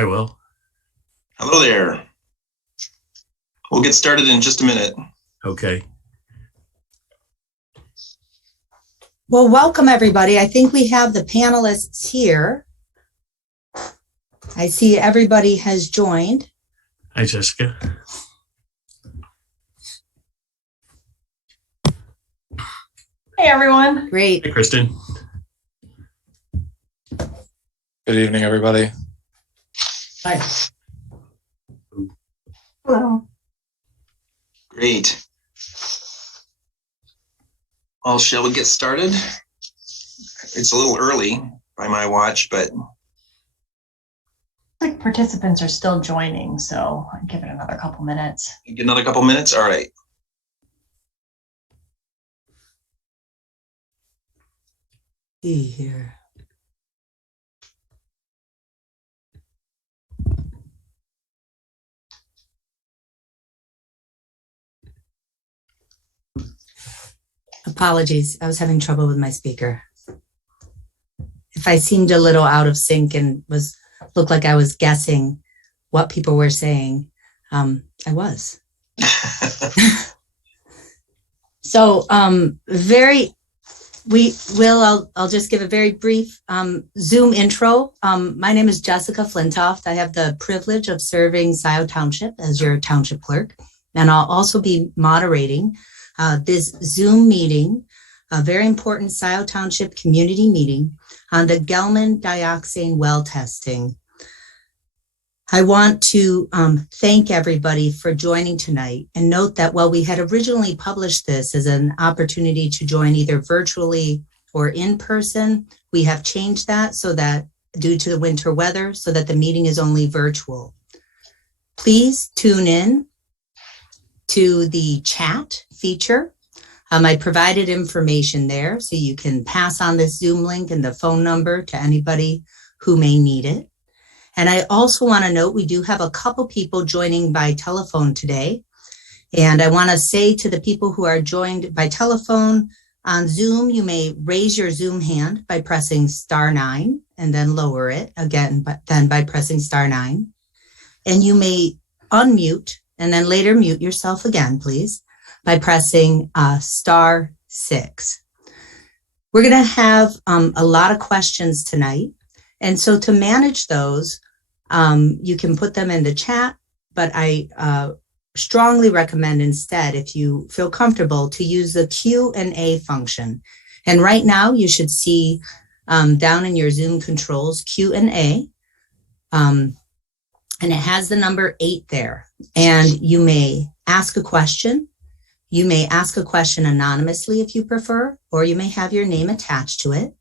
I will. Hello there. We'll get started in just a minute. Okay. Well, welcome everybody. I think we have the panelists here. I see everybody has joined. Hi, Jessica. Hey, everyone. Great. Hey, Kristen. Good evening, everybody. Hi. Hello. Great. Well, shall we get started? It's a little early by my watch, but Like participants are still joining, so I'd give it another couple minutes. get another couple minutes. All right. See here. Apologies, I was having trouble with my speaker. If I seemed a little out of sync and looked like I was guessing what people were saying, I was. So I'll just give a very brief Zoom intro. My name is Jessica Flintoff. I have the privilege of serving Scio Township as your township clerk, and I'll also be moderating this Zoom meeting, a very important Scio Township community meeting on the gelman dioxane well testing. I want to thank everybody for joining tonight and note that while we had originally published this as an opportunity to join either virtually or in person, we have changed that so that due to the winter weather, so that the meeting is only virtual. Please tune in to the chat feature. I provided information there so you can pass on this Zoom link and the phone number to anybody who may need it. And I also want to note we do have a couple people joining by telephone today. And I want to say to the people who are joined by telephone on Zoom, you may raise your Zoom hand by pressing *9 and then lower it again, but then by pressing *9. And you may unmute and then later mute yourself again, please, by pressing *6. We're going to have a lot of questions tonight. And so to manage those, you can put them in the chat, but I strongly recommend instead, if you feel comfortable, to use the Q&A function. And right now you should see down in your Zoom controls, Q&A, and it has the number 8 there. And you may ask a question. You may ask a question anonymously if you prefer, or you may have your name attached to it.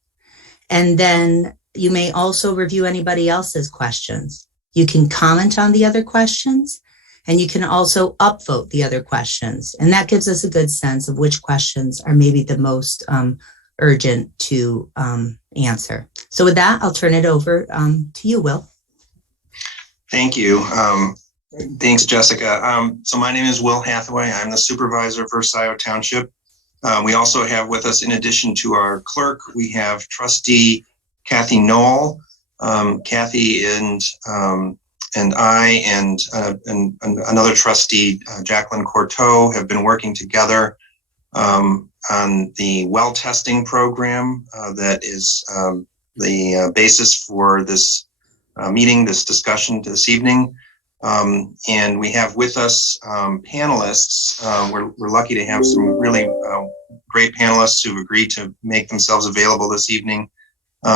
And then you may also review anybody else's questions. You can comment on the other questions, and you can also upvote the other questions. And that gives us a good sense of which questions are maybe the most urgent to answer. So with that, I'll turn it over to you, Will. Thank you. Thanks, Jessica. So my name is Will Hathaway. I'm the supervisor for Scio Township. We also have with us, in addition to our clerk, we have trustee Kathy Knoll. Kathy and I and another trustee, Jacqueline Courteau, have been working together on the well testing program that is the basis for this meeting, this discussion this evening. And we have with us panelists. We're lucky to have some really great panelists who've agreed to make themselves available this evening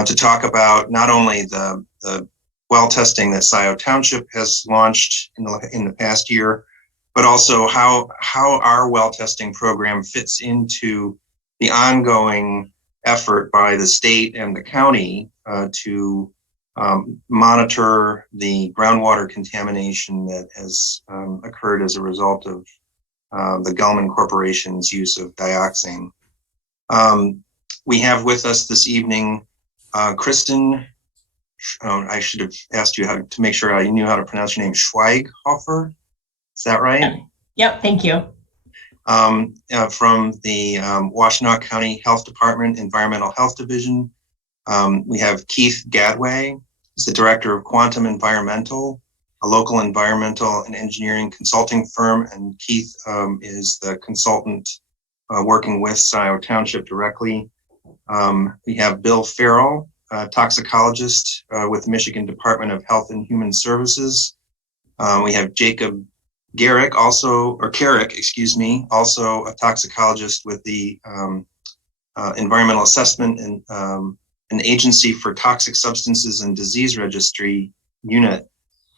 to talk about not only the well testing that Scio Township has launched in the past year, but also how our well testing program fits into the ongoing effort by the state and the county to monitor the groundwater contamination that has occurred as a result of the gelman Corporation's use of dioxane. We have with us this evening Kristen. I should have asked you to make sure I knew how to pronounce your name. Schweighofer, is that right? Yep, thank you. From the Washtenaw County Health Department Environmental Health Division. We have Keith Gadway is the director of Quantum Environmental, a local environmental and engineering consulting firm, and Keith is the consultant working with Scio Township directly. We have Bill Farrell, toxicologist with the Michigan Department of Health and Human Services. We have Jacob Carrick, also a toxicologist with the Environmental Assessment and an Agency for Toxic Substances and Disease Registry unit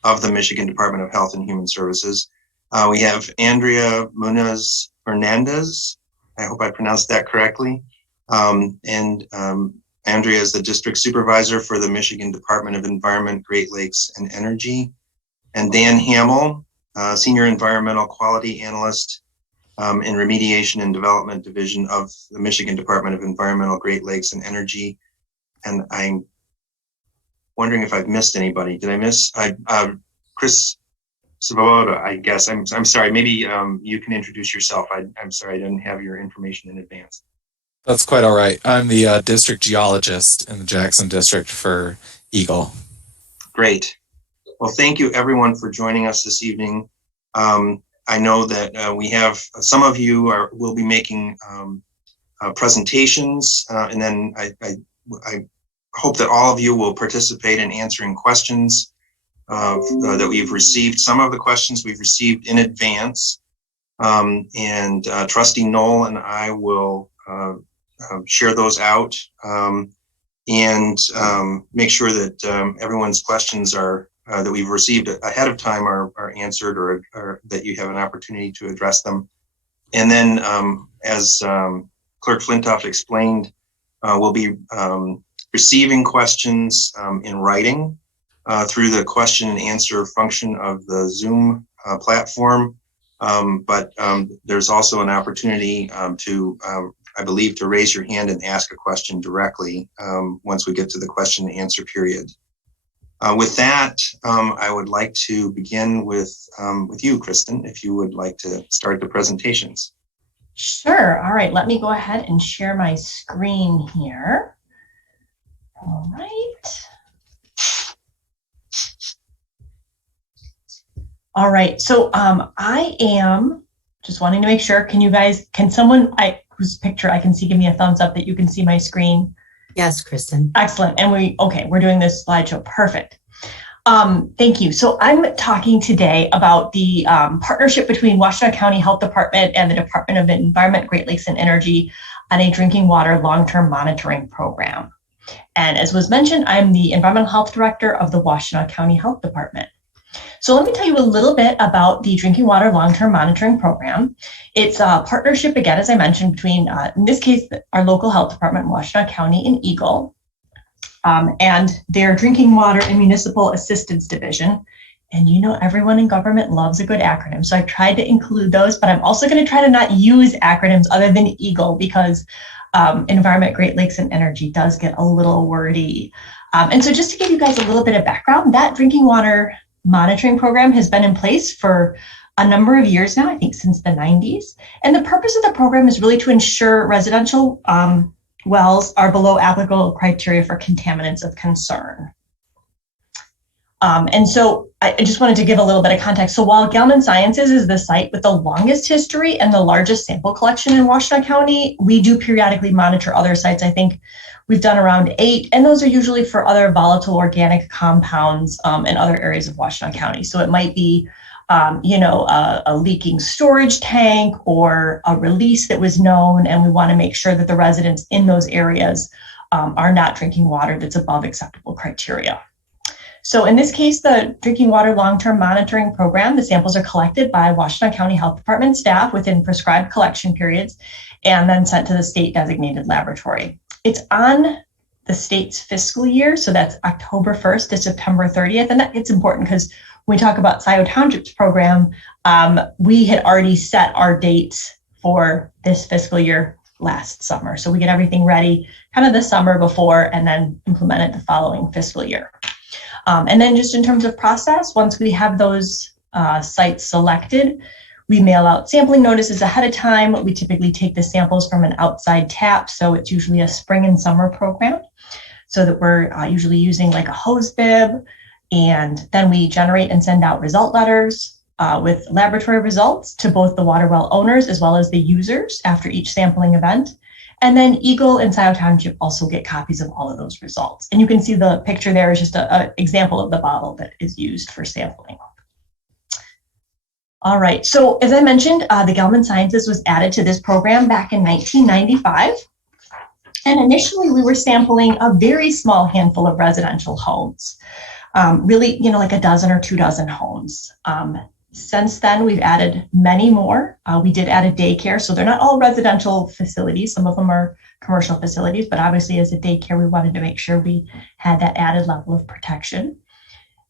of the Michigan Department of Health and Human Services. We have Andrea Munez Hernandez. I hope I pronounced that correctly. Andrea is the district supervisor for the Michigan Department of Environment, Great Lakes, and Energy. And Dan Hamill, senior environmental quality analyst in remediation and development division of the Michigan Department of Environmental, Great Lakes, and Energy. And I'm wondering if I've missed anybody. Did I miss? Chris Svoboda, I guess. I'm sorry. Maybe you can introduce yourself. I'm sorry, I didn't have your information in advance. That's quite all right. I'm the district geologist in the Jackson district for Eagle. Great. Well, thank you everyone for joining us this evening. I know that we have some of you will be making presentations, and then I hope that all of you will participate in answering questions that we've received. Some of the questions we've received in advance, and Trustee Knoll and I will share those out and make sure that everyone's questions are that we've received ahead of time are answered, or that you have an opportunity to address them. And then, as Clerk Flintoff explained, we'll be receiving questions in writing through the question and answer function of the Zoom platform. But there's also an opportunity to, I believe, to raise your hand and ask a question directly once we get to the question and answer period. With that, I would like to begin with you, Kristen, if you would like to start the presentations. Sure. All right. Let me go ahead and share my screen here. All right. All right. So I am just wanting to make sure, can someone, whose picture I can see, give me a thumbs up that you can see my screen? Yes, Kristen. Excellent. And we're doing this slideshow. Perfect. Thank you. So I'm talking today about the partnership between Washtenaw County Health Department and the Department of Environment, Great Lakes, and Energy on a drinking water long-term monitoring program. And as was mentioned, I'm the Environmental Health Director of the Washtenaw County Health Department. So let me tell you a little bit about the Drinking Water Long-Term Monitoring Program. It's a partnership, again, as I mentioned, between, in this case, our local health department in Washtenaw County and Eagle, and their Drinking Water and Municipal Assistance Division. And you know, everyone in government loves a good acronym. So I tried to include those, but I'm also going to try to not use acronyms other than Eagle, because Environment, Great Lakes, and Energy does get a little wordy. And so just to give you guys a little bit of background, that Drinking Water Monitoring Program has been in place for a number of years now, I think since the 90s. And the purpose of the program is really to ensure residential wells are below applicable criteria for contaminants of concern. And so I just wanted to give a little bit of context. So while Gelman Sciences is the site with the longest history and the largest sample collection in Washtenaw County, we do periodically monitor other sites. I think we've done around 8, and those are usually for other volatile organic compounds in other areas of Washtenaw County. So it might be, a leaking storage tank or a release that was known, and we want to make sure that the residents in those areas are not drinking water that's above acceptable criteria. So in this case, the Drinking Water Long-Term Monitoring Program, the samples are collected by Washtenaw County Health Department staff within prescribed collection periods and then sent to the state designated laboratory. It's on the state's fiscal year, so that's October 1st to September 30th. And it's important because when we talk about Scio Township's program, we had already set our dates for this fiscal year last summer. So we get everything ready kind of the summer before and then implement it the following fiscal year. And then just in terms of process, once we have those sites selected, we mail out sampling notices ahead of time. We typically take the samples from an outside tap, so it's usually a spring and summer program. so that we're usually using like a hose bib. And then we generate and send out result letters with laboratory results to both the water well owners as well as the users after each sampling event. And then Eagle and Scio Township also get copies of all of those results. And you can see the picture there is just an example of the bottle that is used for sampling. All right, so as I mentioned, the Gelman Sciences was added to this program back in 1995. And initially we were sampling a very small handful of residential homes, really, like a dozen or 2 dozen homes. Since then, we've added many more. We did add a daycare, so they're not all residential facilities. Some of them are commercial facilities, but obviously as a daycare, we wanted to make sure we had that added level of protection.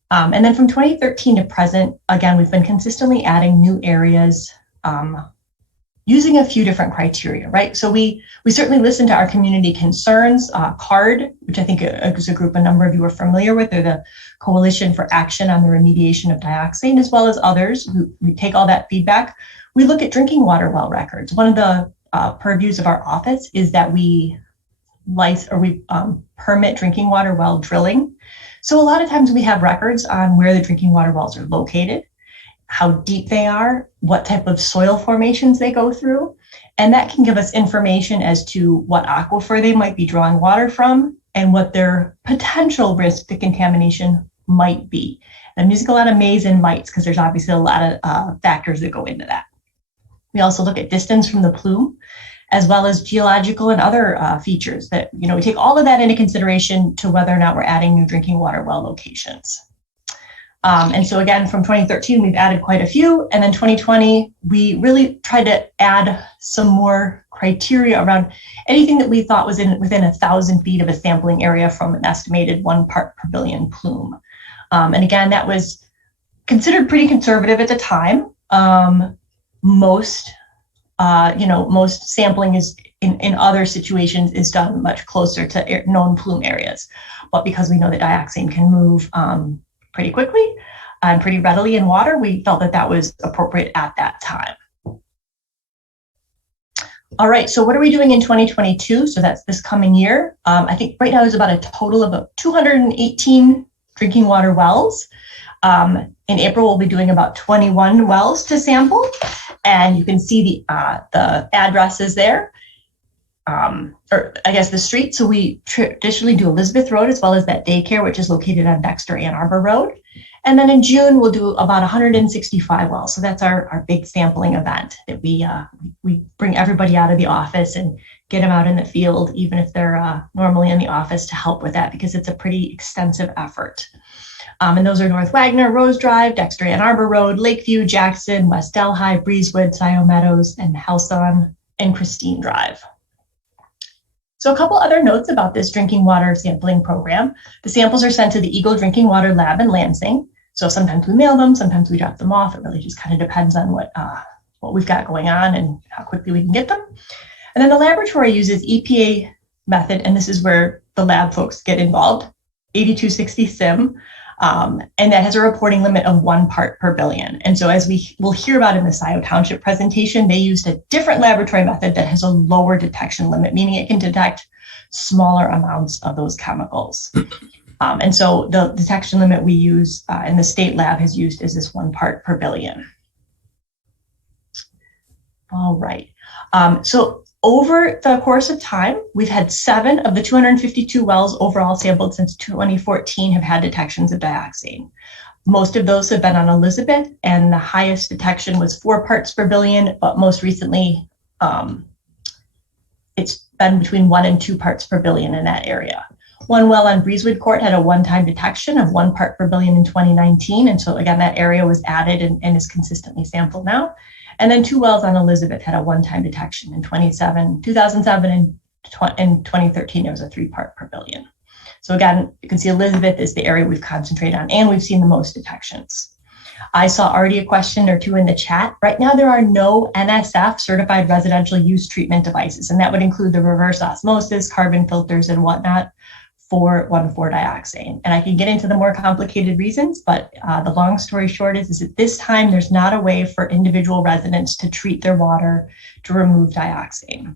And then from 2013 to present, again, we've been consistently adding new areas using a few different criteria, right? So we certainly listen to our community concerns. CARD, which I think is a group a number of you are familiar with, they're the Coalition for Action on the Remediation of Dioxane, as well as others. We take all that feedback. We look at drinking water well records. One of the purviews of our office is that we permit drinking water well drilling. So a lot of times we have records on where the drinking water wells are located, how deep they are, what type of soil formations they go through. And that can give us information as to what aquifer they might be drawing water from and what their potential risk to contamination might be. And I'm using a lot of mays and mights because there's obviously a lot of factors that go into that. We also look at distance from the plume, as well as geological and other features that, we take all of that into consideration to whether or not we're adding new drinking water well locations. And so again, from 2013, we've added quite a few. And then 2020, we really tried to add some more criteria around anything that we thought was within 1,000 feet of a sampling area from an estimated 1 part per billion plume. And again, that was considered pretty conservative at the time. Most sampling is in other situations is done much closer to known plume areas. But because we know that dioxane can move pretty quickly and pretty readily in water, we felt that that was appropriate at that time. All right, so what are we doing in 2022? So that's this coming year. I think right now there's about a total of about 218 drinking water wells. In April, we'll be doing about 21 wells to sample, and you can see the addresses there. Or I guess the street. So we traditionally do Elizabeth Road as well as that daycare, which is located on Dexter Ann Arbor Road. And then in June, we'll do about 165 wells. So that's our big sampling event that we bring everybody out of the office and get them out in the field, even if they're normally in the office, to help with that because it's a pretty extensive effort. And those are North Wagner, Rose Drive, Dexter Ann Arbor Road, Lakeview, Jackson, West Delhi, Breezewood, Scio Meadows, and Halcyon and Christine Drive. So a couple other notes about this drinking water sampling program. The samples are sent to the Eagle Drinking Water Lab in Lansing. So sometimes we mail them, sometimes we drop them off. It really just kind of depends on what we've got going on and how quickly we can get them. And then the laboratory uses EPA method, and this is where the lab folks get involved, 8260 SIM. And that has a reporting limit of 1 part per billion. And so as we will hear about in the Scio Township presentation, they used a different laboratory method that has a lower detection limit, meaning it can detect smaller amounts of those chemicals. And so the detection limit we use and the state lab has used is this 1 part per billion. All right. So over the course of time, we've had 7 of the 252 wells overall sampled since 2014 have had detections of dioxane. Most of those have been on Elizabeth, and the highest detection was 4 parts per billion, but most recently it's been between 1 and 2 parts per billion in that area. One well on Breezewood Court had a one-time detection of 1 part per billion in 2019, and so again, that area was added and is consistently sampled now. And then 2 wells on Elizabeth had a one-time detection in 2007 and 2013, there was a 3 part per billion. So again, you can see Elizabeth is the area we've concentrated on, and we've seen the most detections. I saw already a question or two in the chat. Right now, there are no NSF certified residential use treatment devices, and that would include the reverse osmosis, carbon filters, and whatnot for 1,4-dioxane. And I can get into the more complicated reasons, but the long story short is at this time, there's not a way for individual residents to treat their water to remove dioxane.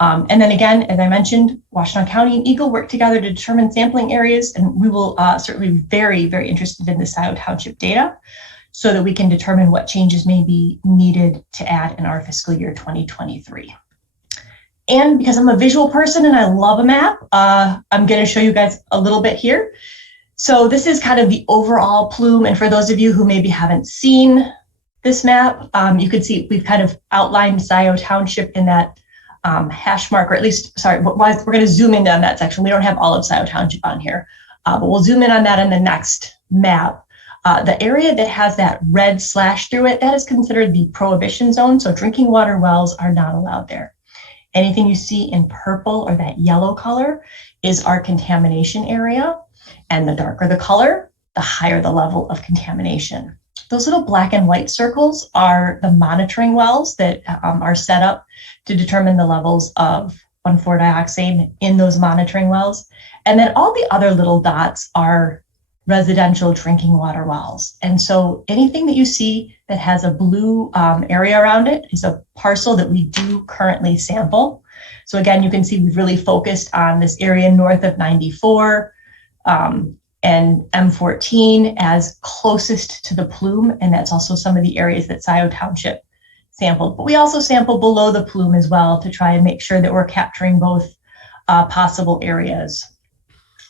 And then again, as I mentioned, Washtenaw County and Eagle work together to determine sampling areas, and we will certainly be very, very interested in the Scio Township data so that we can determine what changes may be needed to add in our fiscal year 2023. And because I'm a visual person and I love a map, I'm going to show you guys a little bit here. So this is kind of the overall plume, and for those of you who maybe haven't seen this map, you can see we've kind of outlined Scio Township in that hash mark, or at least, sorry, we're going to zoom in on that section. We don't have all of Scio Township on here, but we'll zoom in on that in the next map. The area that has that red slash through it, that is considered the prohibition zone. So drinking water wells are not allowed there. Anything you see in purple or that yellow color is our contamination area. And the darker the color, the higher the level of contamination. Those little black and white circles are the monitoring wells that are set up to determine the levels of 1,4-dioxane in those monitoring wells. And then all the other little dots are residential drinking water wells. And so anything that you see that has a blue area around it is a parcel that we do currently sample. So again, you can see we've really focused on this area north of 94 and M14 as closest to the plume. And that's also some of the areas that Scio Township sampled. But we also sample below the plume as well to try and make sure that we're capturing both possible areas.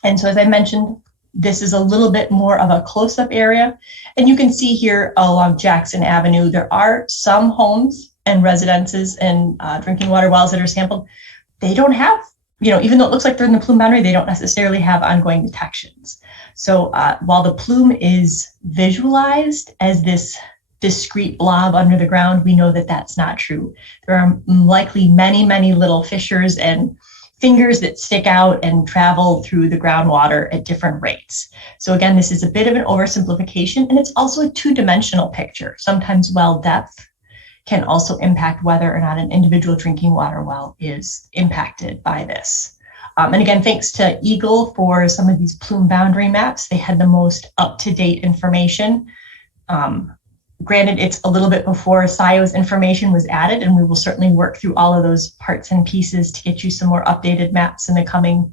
And so as I mentioned, this is a little bit more of a close-up area. And you can see here along Jackson Avenue, there are some homes and residences and drinking water wells that are sampled. They don't have, even though it looks like they're in the plume boundary, they don't necessarily have ongoing detections. So while the plume is visualized as this discrete blob under the ground, we know that that's not true. There are likely many, many little fissures and fingers that stick out and travel through the groundwater at different rates. So again, this is a bit of an oversimplification, and it's also a two-dimensional picture. Sometimes well depth can also impact whether or not an individual drinking water well is impacted by this. And again, thanks to Eagle for some of these plume boundary maps. They had the most up-to-date information. Granted, it's a little bit before Scio's information was added, and we will certainly work through all of those parts and pieces to get you some more updated maps in the coming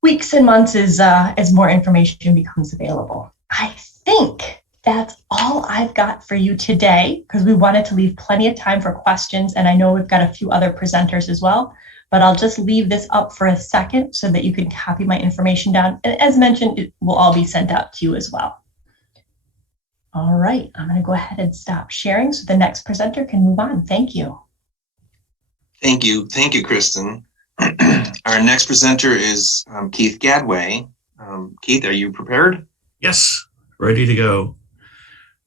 weeks and months as more information becomes available. I think that's all I've got for you today, because we wanted to leave plenty of time for questions, and I know we've got a few other presenters as well, but I'll just leave this up for a second so that you can copy my information down. And as mentioned, it will all be sent out to you as well. All right, I'm going to go ahead and stop sharing so the next presenter can move on. Thank you. Thank you. Thank you, Kristen. Our next presenter is Keith Gadway. Keith, are you prepared? Yes, ready to go. All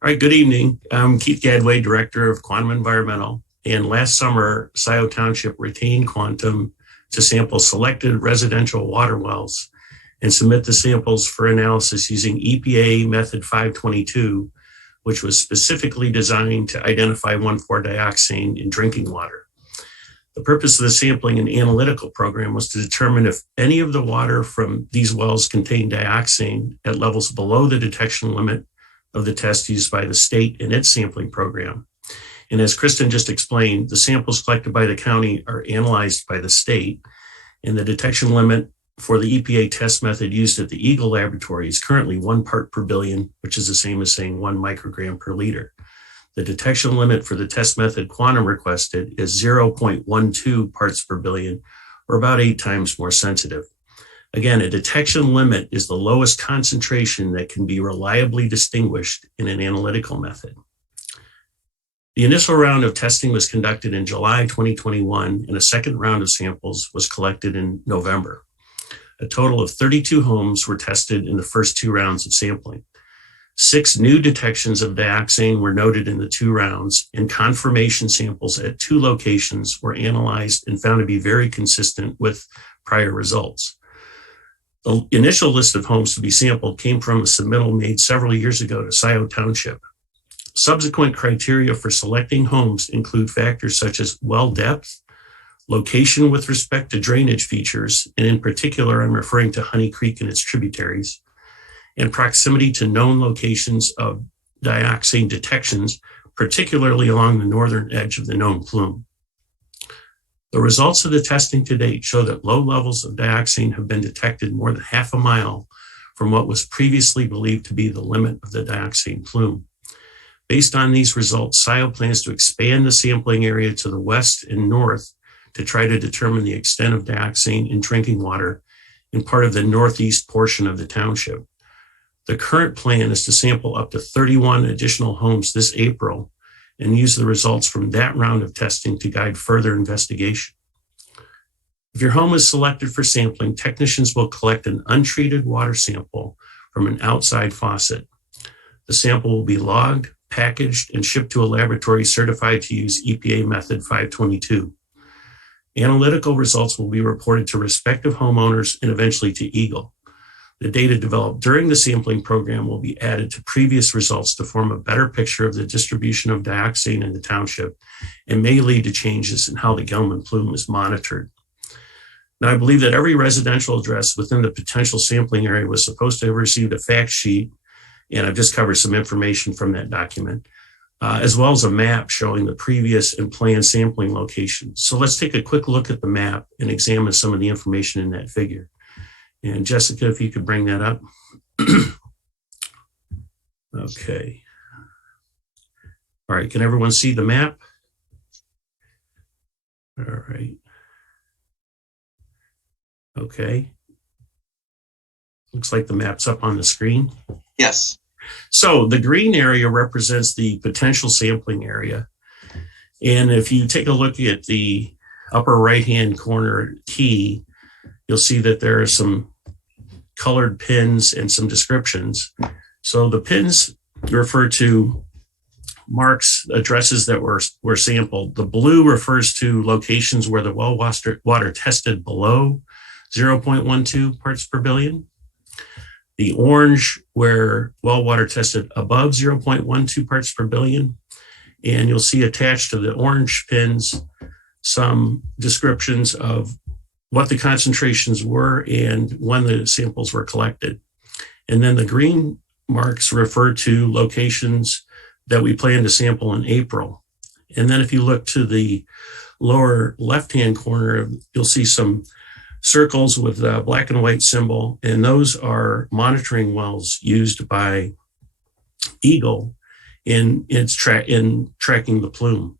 right, good evening. I'm Keith Gadway, Director of Quantum Environmental. And last summer, Scio Township retained Quantum to sample selected residential water wells and submit the samples for analysis using EPA Method 522, which was specifically designed to identify 1,4-dioxane in drinking water. The purpose of the sampling and analytical program was to determine if any of the water from these wells contained dioxane at levels below the detection limit of the test used by the state in its sampling program. And as Kristen just explained, the samples collected by the county are analyzed by the state, and the detection limit for the EPA test method used at the Eagle Laboratory is currently 1 part per billion, which is the same as saying 1 microgram per liter. The detection limit for the test method Quantum requested is 0.12 parts per billion, or about 8 times more sensitive. Again, a detection limit is the lowest concentration that can be reliably distinguished in an analytical method. The initial round of testing was conducted in July 2021, and a second round of samples was collected in November. A total of 32 homes were tested in the first 2 rounds of sampling. 6 new detections of dioxane were noted in the 2 rounds, and confirmation samples at 2 locations were analyzed and found to be very consistent with prior results. The initial list of homes to be sampled came from a submittal made several years ago to Scio Township. Subsequent criteria for selecting homes include factors such as well depth, location with respect to drainage features, and in particular, I'm referring to Honey Creek and its tributaries, and proximity to known locations of dioxane detections, particularly along the northern edge of the known plume. The results of the testing to date show that low levels of dioxin have been detected more than half a mile from what was previously believed to be the limit of the dioxin plume. Based on these results, Scio plans to expand the sampling area to the west and north to try to determine the extent of dioxin in drinking water in part of the northeast portion of the township. The current plan is to sample up to 31 additional homes this April and use the results from that round of testing to guide further investigation. If your home is selected for sampling, technicians will collect an untreated water sample from an outside faucet. The sample will be logged, packaged, and shipped to a laboratory certified to use EPA method 522. Analytical results will be reported to respective homeowners and eventually to Eagle. The data developed during the sampling program will be added to previous results to form a better picture of the distribution of dioxin in the township and may lead to changes in how the gelman plume is monitored. Now, I believe that every residential address within the potential sampling area was supposed to have received a fact sheet, and I've just covered some information from that document, as well as a map showing the previous and planned sampling locations. So let's take a quick look at the map and examine some of the information in that figure. And Jessica, if you could bring that up. Okay. All right, can everyone see the map? All right. Okay. Looks like the map's up on the screen. Yes. So the green area represents the potential sampling area. And if you take a look at the upper right-hand corner key, you'll see that there are some colored pins and some descriptions. So the pins refer to marks, addresses that were sampled. The blue refers to locations where the well water tested below 0.12 parts per billion. The orange where well water tested above 0.12 parts per billion. And you'll see attached to the orange pins some descriptions of what the concentrations were and when the samples were collected. And then the green marks refer to locations that we plan to sample in April. And then if you look to the lower left-hand corner, you'll see some circles with a black and white symbol, and those are monitoring wells used by Eagle in tracking the plume.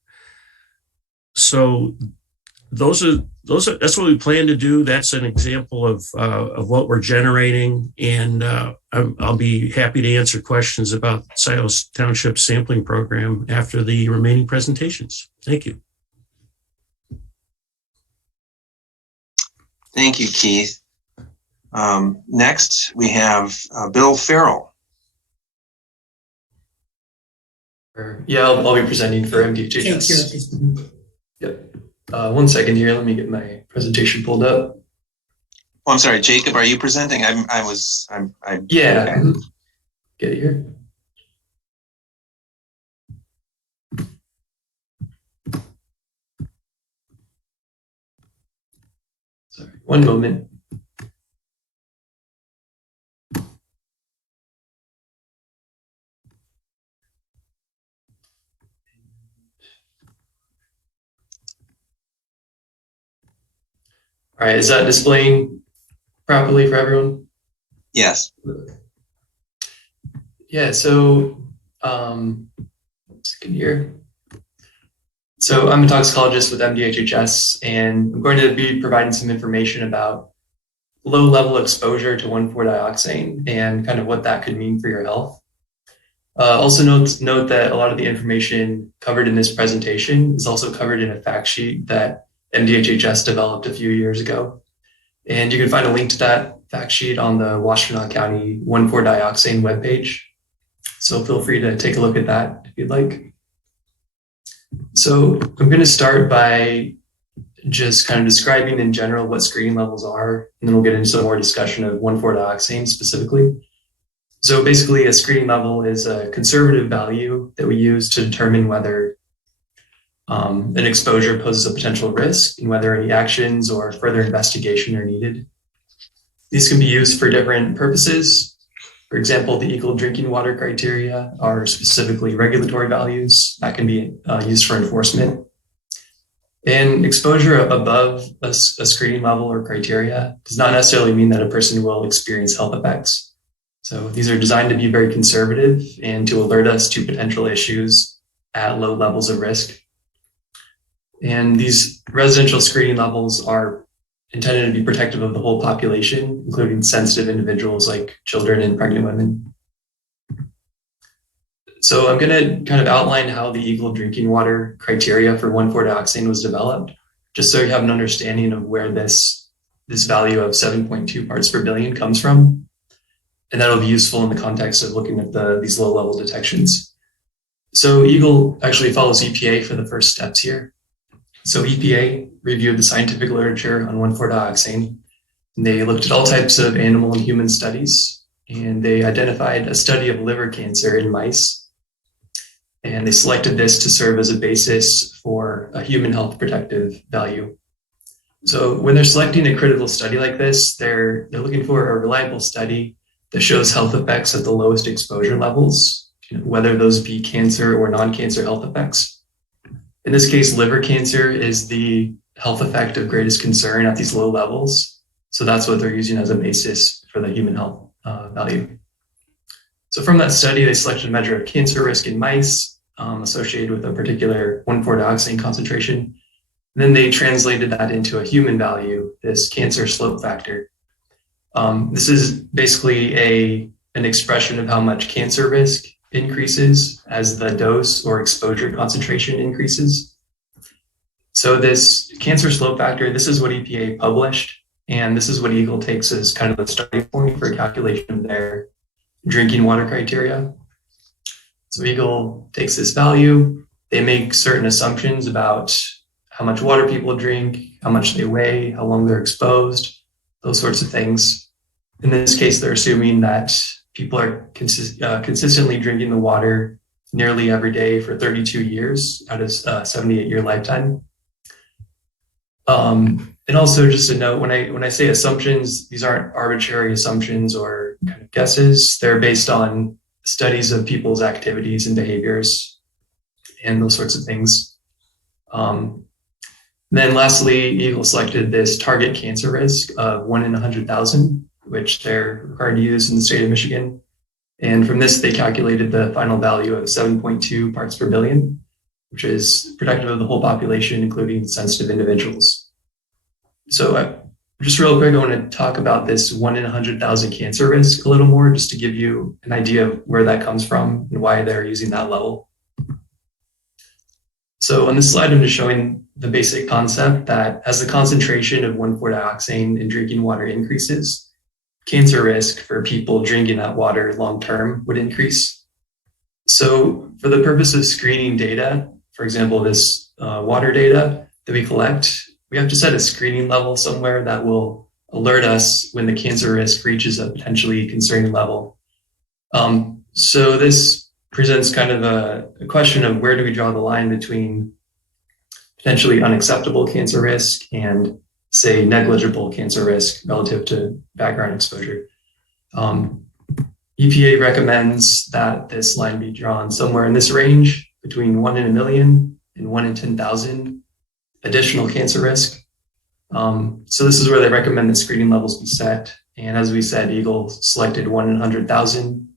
So that's what we plan to do. That's an example of what we're generating, and I'll be happy to answer questions about Scio Township sampling program after the remaining presentations. Thank you. Thank you, Keith. Next, we have Bill Farrell. Yeah, I'll be presenting for MDHHS. Yep. 1 second here. Let me get my presentation pulled up. Oh, I'm sorry, Jacob. Are you presenting? Yeah. Okay. Get it here. Sorry. One moment. All right, is that displaying properly for everyone? Yes. Yeah, so second here. So I'm a toxicologist with MDHHS, and I'm going to be providing some information about low-level exposure to 1,4-dioxane and kind of what that could mean for your health. Also note that a lot of the information covered in this presentation is also covered in a fact sheet that MDHHS developed a few years ago. And you can find a link to that fact sheet on the Washtenaw County 1,4-dioxane webpage. So feel free to take a look at that if you'd like. So I'm going to start by just kind of describing in general what screening levels are, and then we'll get into some more discussion of 1,4-dioxane specifically. So basically a screening level is a conservative value that we use to determine whether an exposure poses a potential risk and whether any actions or further investigation are needed. These can be used for different purposes. For example, the Eagle drinking water criteria are specifically regulatory values that can be used for enforcement. And exposure above a screening level or criteria does not necessarily mean that a person will experience health effects. So these are designed to be very conservative and to alert us to potential issues at low levels of risk. And these residential screening levels are intended to be protective of the whole population, including sensitive individuals like children and pregnant women. So I'm going to kind of outline how the Eagle drinking water criteria for 1,4-dioxane was developed, just so you have an understanding of where this value of 7.2 parts per billion comes from. And that'll be useful in the context of looking at these low-level detections. So Eagle actually follows EPA for the first steps here. So EPA reviewed the scientific literature on 1,4-dioxane. And they looked at all types of animal and human studies, and they identified a study of liver cancer in mice. And they selected this to serve as a basis for a human health protective value. So when they're selecting a critical study like this, they're looking for a reliable study that shows health effects at the lowest exposure levels, whether those be cancer or non-cancer health effects. In this case, liver cancer is the health effect of greatest concern at these low levels. So that's what they're using as a basis for the human health value. So from that study, they selected a measure of cancer risk in mice associated with a particular 1,4-dioxane concentration. And then they translated that into a human value, this cancer slope factor. This is basically an expression of how much cancer risk increases as the dose or exposure concentration increases. So this cancer slope factor, this is what EPA published, and this is what Eagle takes as kind of the starting point for calculation of their drinking water criteria. So Eagle takes this value, they make certain assumptions about how much water people drink, how much they weigh, how long they're exposed, those sorts of things. In this case, they're assuming that people are consistently drinking the water nearly every day for 32 years out of a 78-year lifetime. And also just a note, when I say assumptions, these aren't arbitrary assumptions or kind of guesses. They're based on studies of people's activities and behaviors and those sorts of things. Then lastly, Eagle selected this target cancer risk of 1 in 100,000, which they're required to use in the state of Michigan. And from this, they calculated the final value of 7.2 parts per billion, which is protective of the whole population, including sensitive individuals. So just real quick, I want to talk about this 1 in 100,000 cancer risk a little more, just to give you an idea of where that comes from and why they're using that level. So on this slide, I'm just showing the basic concept that as the concentration of 1,4-dioxane in drinking water increases, cancer risk for people drinking that water long-term would increase. So for the purpose of screening data, for example, this water data that we collect, we have to set a screening level somewhere that will alert us when the cancer risk reaches a potentially concerning level. So this presents kind of a question of where do we draw the line between potentially unacceptable cancer risk and, say, negligible cancer risk relative to background exposure. EPA recommends that this line be drawn somewhere in this range between 1 in a million and 1 in 10,000 additional cancer risk. So this is where they recommend that screening levels be set. And as we said, Eagle selected 1 in 100,000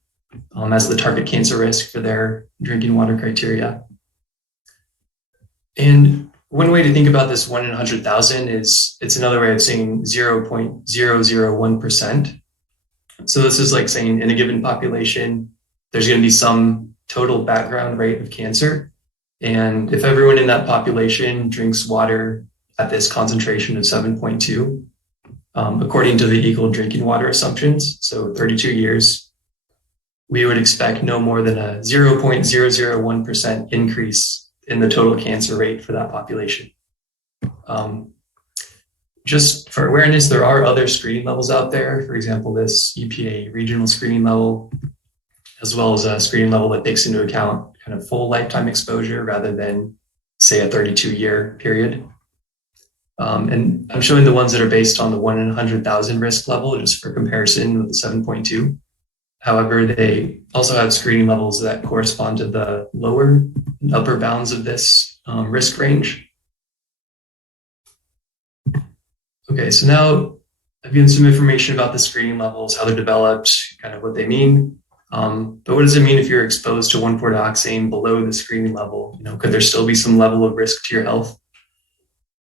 as the target cancer risk for their drinking water criteria. And one way to think about this 1 in 100,000 is it's another way of saying 0.001%. So this is like saying in a given population, there's going to be some total background rate of cancer. And if everyone in that population drinks water at this concentration of 7.2, according to the Eagle drinking water assumptions, so 32 years, we would expect no more than a 0.001% increase in the total cancer rate for that population. Just for awareness, there are other screening levels out there. For example, this EPA regional screening level, as well as a screening level that takes into account kind of full lifetime exposure rather than, say, a 32-year period. And I'm showing the ones that are based on the 1 in 100,000 risk level, just for comparison with the 7.2. However, they also have screening levels that correspond to the lower and upper bounds of this risk range. Okay, so now I've given some information about the screening levels, how they're developed, kind of what they mean. But what does it mean if you're exposed to 1,4-dioxane below the screening level? Could there still be some level of risk to your health?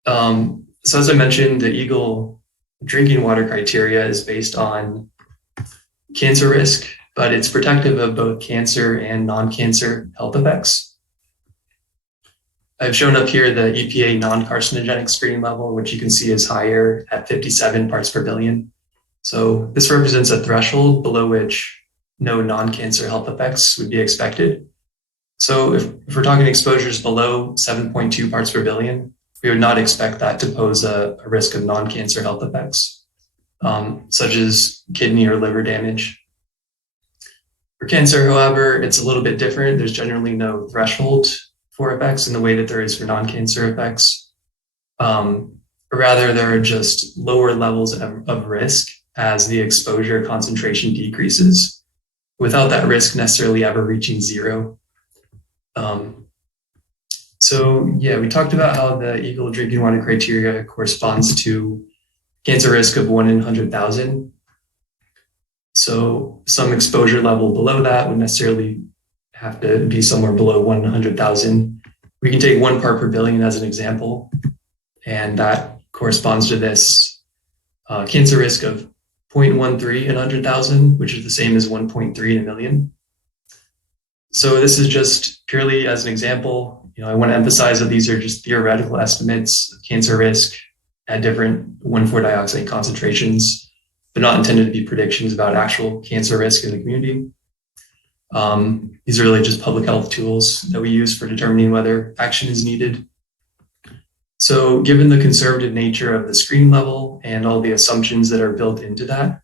So as I mentioned, the Eagle drinking water criteria is based on cancer risk, but it's protective of both cancer and non-cancer health effects. I've shown up here the EPA non-carcinogenic screening level, which you can see is higher at 57 parts per billion. So this represents a threshold below which no non-cancer health effects would be expected. So if we're talking exposures below 7.2 parts per billion, we would not expect that to pose a risk of non-cancer health effects, such as kidney or liver damage. For cancer, however, it's a little bit different. There's generally no threshold for effects in the way that there is for non-cancer effects. Rather, there are just lower levels of risk as the exposure concentration decreases, without that risk necessarily ever reaching zero. So yeah, we talked about how the Eagle drinking water criteria corresponds to cancer risk of 1 in 100,000. So some exposure level below that would necessarily have to be somewhere below 1 in 100,000. We can take 1 part per billion as an example, and that corresponds to this cancer risk of 0.13 in 100,000, which is the same as 1.3 in a million. So this is just purely as an example. I want to emphasize that these are just theoretical estimates of cancer risk at different 1,4-dioxane concentrations, but not intended to be predictions about actual cancer risk in the community. These are really just public health tools that we use for determining whether action is needed. So given the conservative nature of the screen level and all the assumptions that are built into that,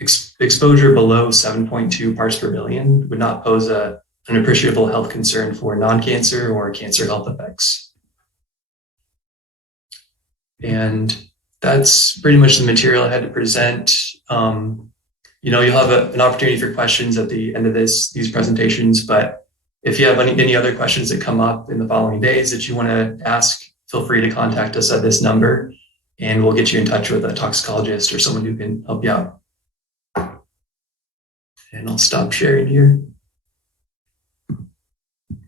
exposure below 7.2 parts per billion would not pose an appreciable health concern for non-cancer or cancer health effects. And that's pretty much the material I had to present. You'll have an opportunity for questions at the end of these presentations, but if you have any other questions that come up in the following days that you want to ask, feel free to contact us at this number, and we'll get you in touch with a toxicologist or someone who can help you out. And I'll stop sharing here.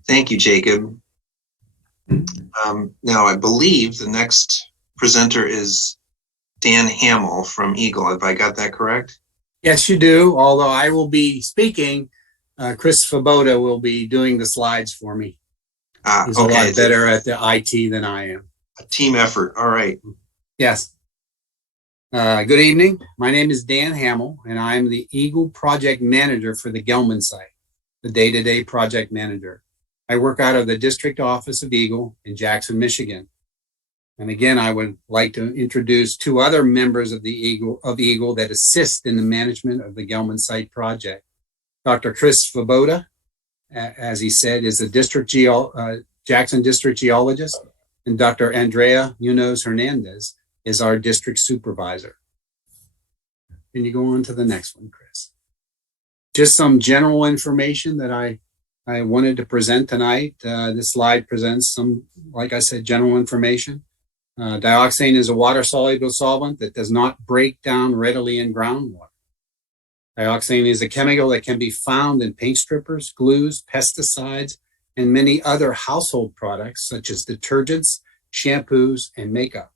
Thank you, Jacob. Now, I believe the next presenter is Dan Hamill from Eagle. Have I got that correct? Yes, you do. Although I will be speaking, Chris Svoboda will be doing the slides for me. He's a lot better at the IT than I am. A team effort. All right. Yes. Good evening. My name is Dan Hamill, and I'm the Eagle project manager for the Gelman site, the day-to-day project manager. I work out of the district office of Eagle in Jackson, Michigan. And again, I would like to introduce 2 other members of the Eagle that assist in the management of the Gelman site project. Dr. Chris Svoboda, as he said, is the Jackson district geologist, and Dr. Andrea Munoz Hernandez is our district supervisor. Can you go on to the next one, Chris? Just some general information that I wanted to present tonight. This slide presents some, like I said, general information. Dioxane is a water-soluble solvent that does not break down readily in groundwater. Dioxane is a chemical that can be found in paint strippers, glues, pesticides, and many other household products such as detergents, shampoos, and makeup.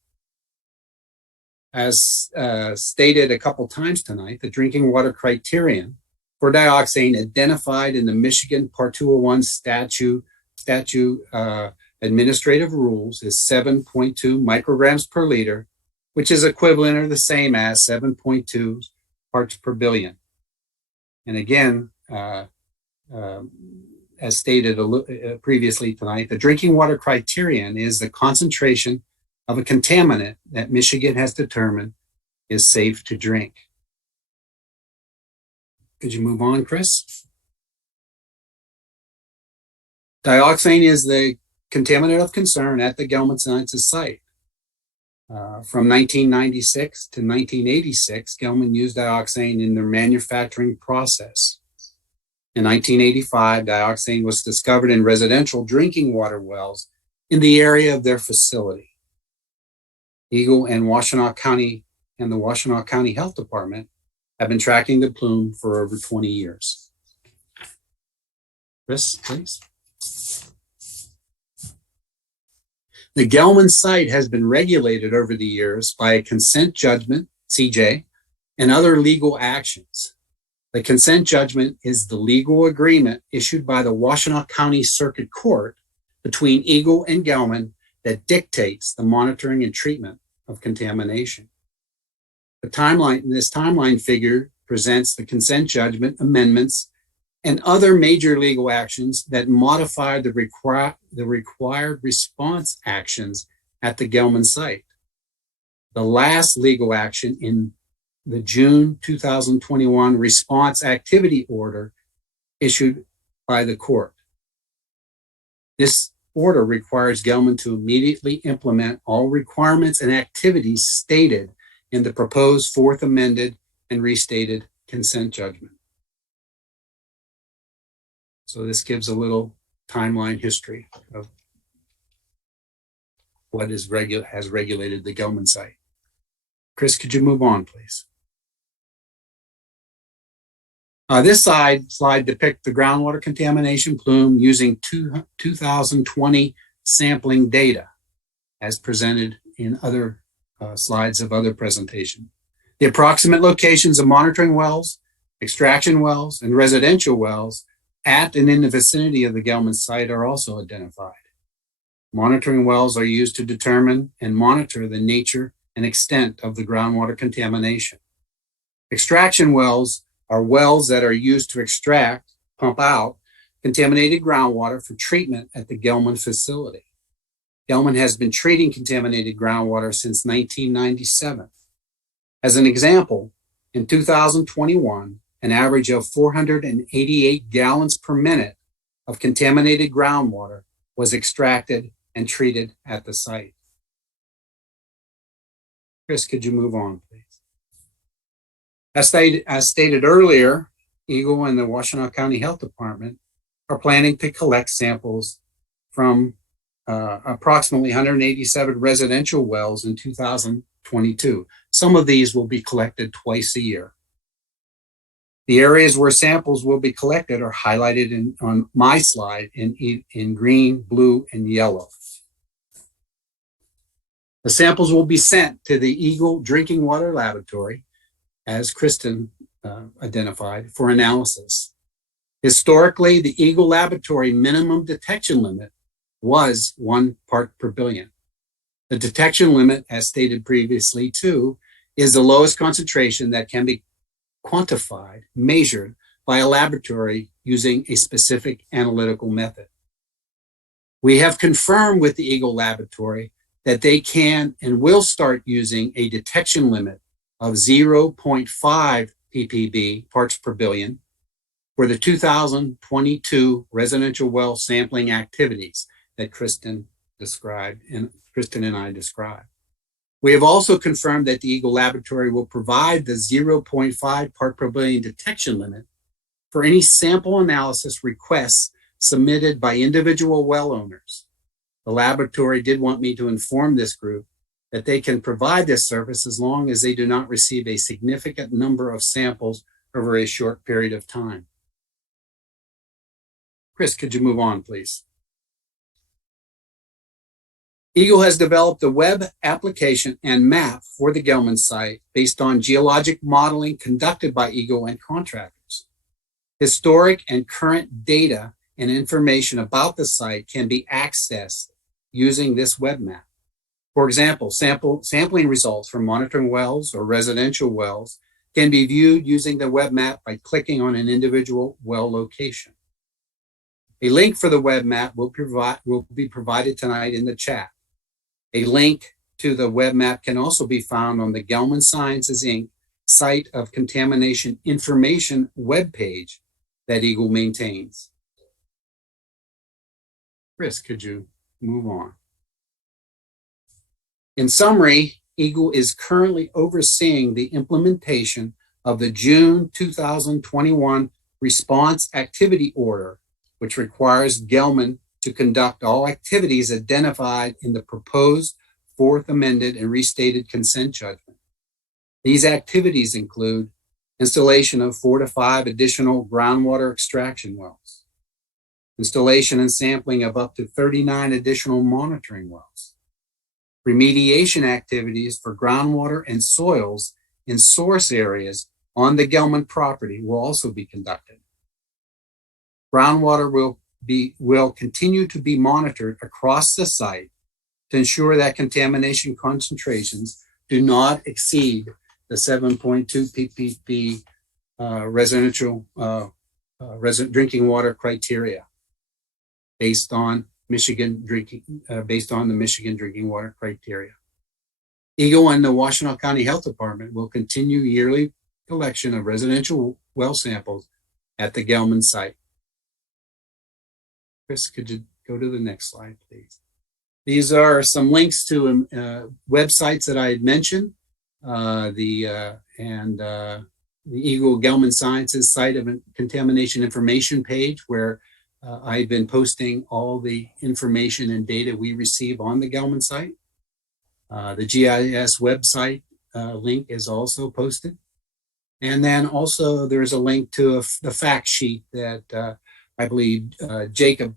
As stated a couple times tonight, the drinking water criterion for dioxane identified in the Michigan Part 201 statute administrative rules is 7.2 micrograms per liter, which is equivalent or the same as 7.2 parts per billion. And again, as stated previously tonight, the drinking water criterion is the concentration of a contaminant that Michigan has determined is safe to drink. Could you move on, Chris? Dioxane is the contaminant of concern at the Gelman Sciences site. From 1996 to 1986, Gelman used dioxane in their manufacturing process. In 1985, dioxane was discovered in residential drinking water wells in the area of their facility. Eagle and Washtenaw County and the Washtenaw County Health Department have been tracking the plume for over 20 years. Chris, please. The Gelman site has been regulated over the years by a consent judgment, CJ, and other legal actions. The consent judgment is the legal agreement issued by the Washtenaw County Circuit Court between Eagle and Gelman that dictates the monitoring and treatment of contamination. This timeline figure presents the consent judgment amendments and other major legal actions that modify the required response actions at the Gelman site. The last legal action in the June 2021 response activity order issued by the court. This order requires Gelman to immediately implement all requirements and activities stated in the proposed fourth amended and restated consent judgment. So this gives a little timeline history of what has regulated the Gelman site. Chris, could you move on, please? This slide depicts the groundwater contamination plume using 2020 sampling data as presented in other slides of other presentation. The approximate locations of monitoring wells, extraction wells, and residential wells at and in the vicinity of the Gelman site are also identified. Monitoring wells are used to determine and monitor the nature and extent of the groundwater contamination. Extraction wells are wells that are used to extract, pump out contaminated groundwater for treatment at the Gelman facility. Gelman has been treating contaminated groundwater since 1997. As an example, in 2021, an average of 488 gallons per minute of contaminated groundwater was extracted and treated at the site. Chris, could you move on, please? As stated earlier, Eagle and the Washtenaw County Health Department are planning to collect samples from approximately 187 residential wells in 2022. Some of these will be collected twice a year. The areas where samples will be collected are highlighted on my slide in green, blue, and yellow. The samples will be sent to the Eagle Drinking Water Laboratory, as Kristen identified, for analysis. Historically, the Eagle Laboratory minimum detection limit was 1 part per billion. The detection limit, as stated previously too, is the lowest concentration that can be quantified, measured by a laboratory using a specific analytical method. We have confirmed with the Eagle Laboratory that they can and will start using a detection limit of 0.5 ppb, parts per billion, for the 2022 residential well sampling activities that Kristen and I described. We have also confirmed that the Eagle Laboratory will provide the 0.5 part per billion detection limit for any sample analysis requests submitted by individual well owners. The laboratory did want me to inform this group that they can provide this service as long as they do not receive a significant number of samples over a short period of time. Chris, could you move on, please? Eagle has developed a web application and map for the Gelman site based on geologic modeling conducted by Eagle and contractors. Historic and current data and information about the site can be accessed using this web map. For example, sampling results from monitoring wells or residential wells can be viewed using the web map by clicking on an individual well location. A link for the web map will be provided tonight in the chat. A link to the web map can also be found on the Gelman Sciences, Inc. Site of Contamination Information webpage that Eagle maintains. Chris, could you move on? In summary, Eagle is currently overseeing the implementation of the June 2021 Response Activity Order, which requires Gelman to conduct all activities identified in the proposed fourth amended and restated consent judgment. These activities include installation of 4 to 5 additional groundwater extraction wells, installation and sampling of up to 39 additional monitoring wells, remediation activities for groundwater and soils in source areas on the Gelman property will also be conducted. Groundwater will continue to be monitored across the site to ensure that contamination concentrations do not exceed the 7.2 ppb residential drinking water criteria based on the Michigan drinking water criteria. Eagle and the Washtenaw County Health Department will continue yearly collection of residential well samples at the Gelman site. Chris, could you go to the next slide, please? These are some links to websites that I had mentioned. The Eagle Gelman Sciences site of a contamination information page where I've been posting all the information and data we receive on the Gelman site. The GIS website link is also posted. And then also there's a link to the fact sheet that I believe Jacob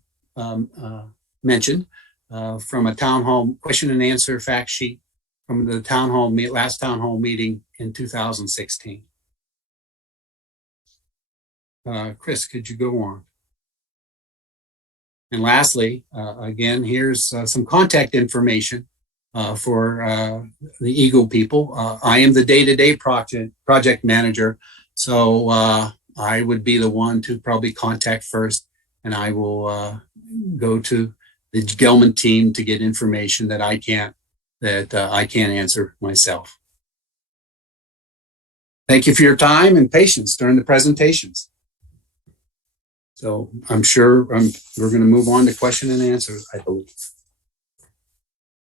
mentioned from a town hall question and answer fact sheet from the last town hall meeting in 2016. Chris, could you go on? And lastly, again, here's some contact information for the Eagle people. I am the day-to-day project manager, so I would be the one to probably contact first, and I will go to the Gelman team to get information that I can't answer myself. Thank you for your time and patience during the presentations. So I'm sure we're going to move on to question and answer, I believe.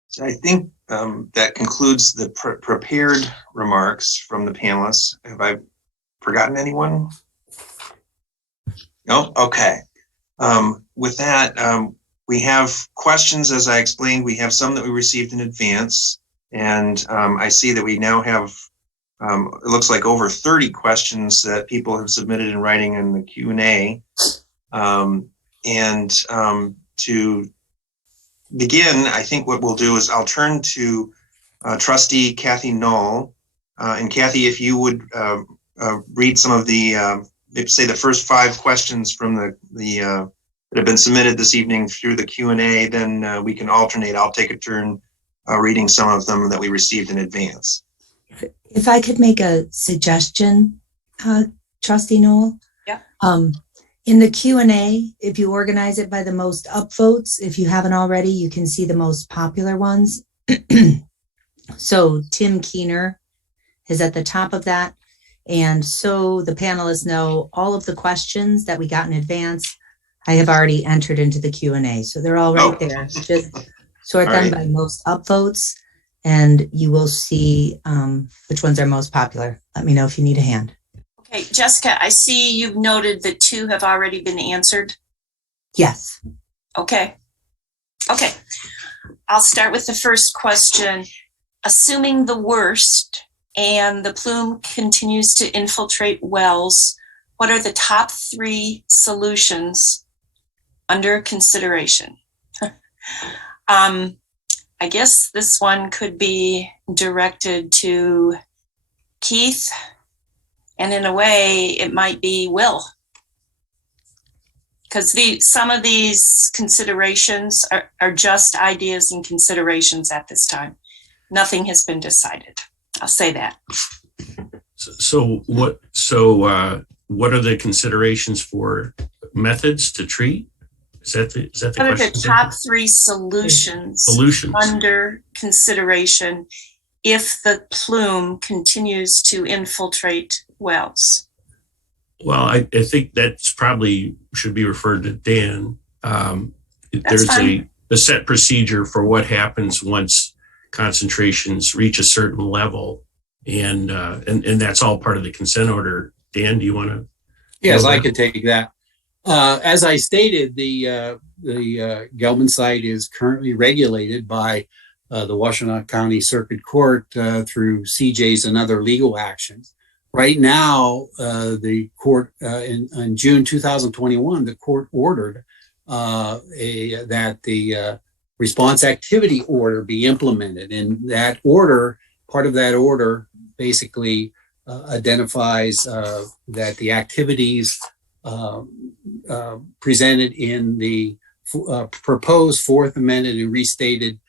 So I think that concludes the prepared remarks from the panelists. Have I forgotten anyone? No? Okay. With that, we have questions, as I explained. We have some that we received in advance, and I see that we now have, it looks like over 30 questions that people have submitted in writing in the Q&A. To begin, I think what we'll do is I'll turn to Trustee Kathy Knoll. And Kathy, if you would read some of the, say the first 5 questions from the that have been submitted this evening through the Q&A, then we can alternate. I'll take a turn reading some of them that we received in advance. If I could make a suggestion, Trustee Knoll. Yeah. In the Q&A, if you organize it by the most upvotes, if you haven't already, you can see the most popular ones. So Tim Keener is at the top of that. And so the panelists know all of the questions that we got in advance, I have already entered into the Q&A. So they're all right there. Just sort them by most upvotes and you will see which ones are most popular. Let me know if you need a hand. Okay, Jessica, I see you've noted that 2 have already been answered. Yes. Okay. I'll start with the first question. Assuming the worst and the plume continues to infiltrate wells, what are the top 3 solutions under consideration? I guess this one could be directed to Keith, and in a way it might be Will, because some of these considerations are just ideas and considerations at this time. Nothing has been decided. I'll say that. So what are the considerations for methods to treat? Is that the What are question? the top 3 solutions under consideration if the plume continues to infiltrate wells? Well, I think that's probably should be referred to Dan. There's fine. a set procedure for what happens once concentrations reach a certain level, and that's all part of the consent order. Dan, do you want to? Yes, I could take that. As I stated, the Gelman site is currently regulated by the Washtenaw County Circuit Court through CJs and other legal actions. Right now, the court in June 2021, the court ordered that the response activity order be implemented, and that order, part of that order, basically identifies that the activities presented in the proposed Fourth Amended and restated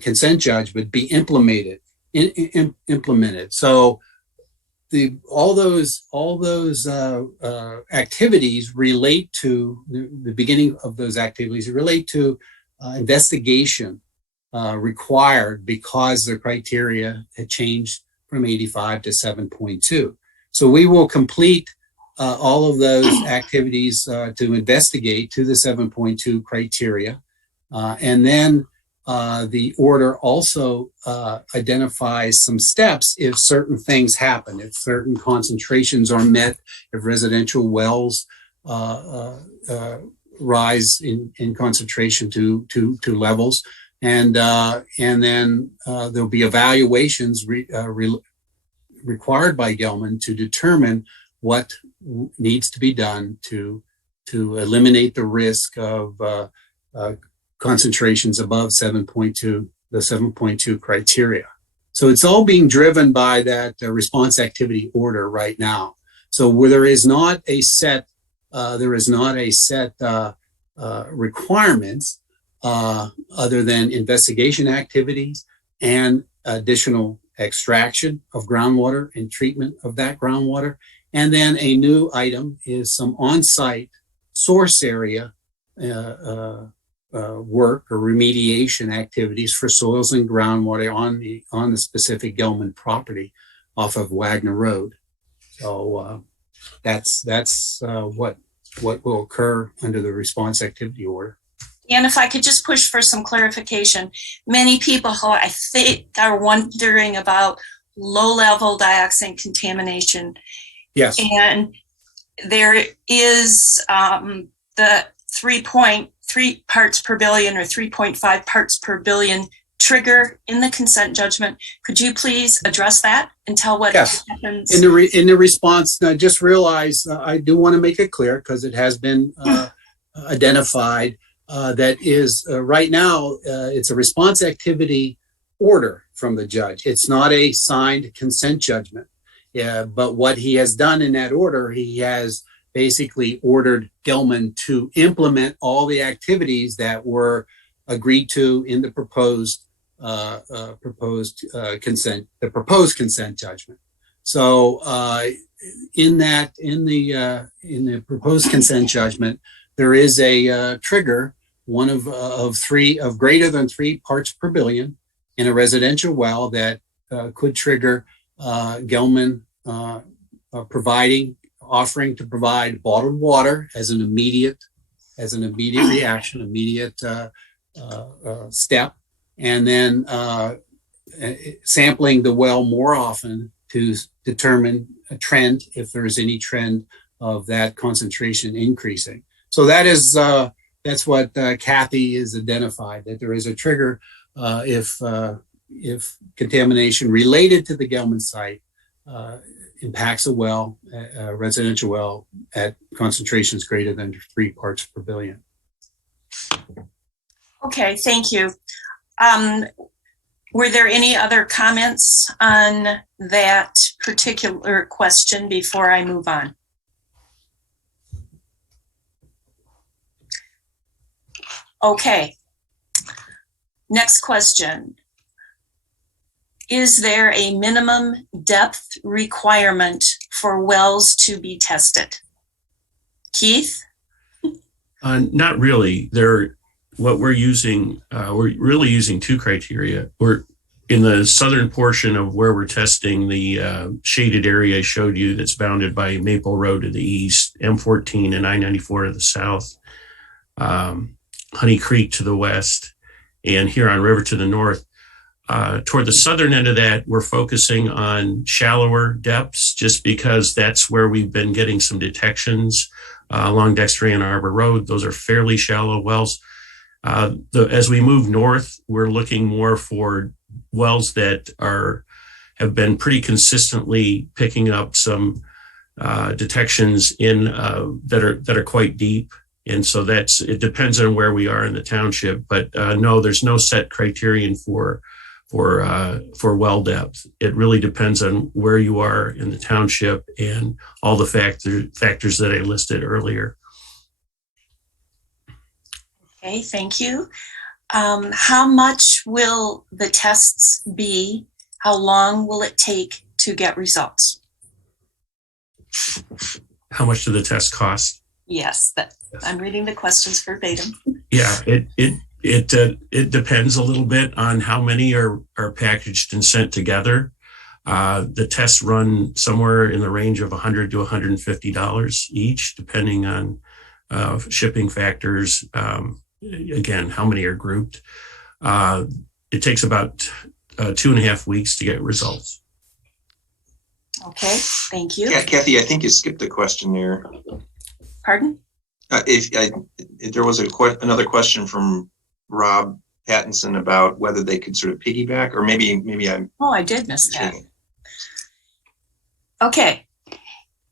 consent judgment be implemented. Implemented. So all those activities relate to the beginning of those activities relate to investigation required because the criteria had changed from 85 to 7.2. So we will complete all of those activities to investigate to the 7.2 criteria. And then the order also identifies some steps if certain things happen, if certain concentrations are met, if residential wells rise in concentration to levels. And then there'll be evaluations required by Gelman to determine what needs to be done to eliminate the risk of concentrations above 7.2, the 7.2 criteria. So it's all being driven by that response activity order right now. So where there is not a set requirements other than investigation activities and additional extraction of groundwater and treatment of that groundwater. And then a new item is some on-site source area work or remediation activities for soils and groundwater on the specific Gelman property off of Wagner Road. So that's what will occur under the response activity order. And if I could just push for some clarification, many people I think are wondering about low-level dioxin contamination. Yes. And there is the 3.3 parts per billion or 3.5 parts per billion trigger in the consent judgment. Could you please address that and tell what happens? In the response, just realize I do want to make it clear because it has been identified that is right now it's a response activity order from the judge. It's not a signed consent judgment. Yeah, but what he has done in that order, he has basically ordered Gelman to implement all the activities that were agreed to in the proposed consent judgment. So in the proposed consent judgment, there is a trigger, one of three of greater than 3 parts per billion in a residential well that could trigger Gelman offering to provide bottled water as an immediate reaction, immediate step, and then sampling the well more often to determine a trend, if there is any trend of that concentration increasing. So that's what Kathy has identified, that there is a trigger if contamination related to the Gelman site impacts a well, a residential well, at concentrations greater than 3 parts per billion. Okay, thank you. Were there any other comments on that particular question before I move on? Okay. Next question. Is there a minimum depth requirement for wells to be tested? Keith? Not really. What we're using, we're really using 2 criteria. We're in the southern portion of where we're testing the shaded area I showed you that's bounded by Maple Road to the east, M14 and I-94 to the south, Honey Creek to the west, and Huron River to the north. Toward the southern end of that, we're focusing on shallower depths just because that's where we've been getting some detections along Dexter Ann Arbor Road. Those are fairly shallow wells. As we move north, we're looking more for wells that have been pretty consistently picking up some detections in that are quite deep. And so it depends on where we are in the township, but no, there's no set criterion for well depth. It really depends on where you are in the township and all the factors that I listed earlier. Okay, thank you. How much will the tests be? How long will it take to get results? How much do the tests cost? Yes, I'm reading the questions verbatim. Yeah, it depends a little bit on how many are packaged and sent together. The tests run somewhere in the range of $100 to $150 each, depending on shipping factors. Again, how many are grouped. It takes about 2.5 weeks to get results. Okay, thank you. Yeah, Kathy, I think you skipped a question there. Pardon? If there was another question from Rob Pattinson about whether they could sort of piggyback, or maybe I'm. Oh, I did miss that. Okay.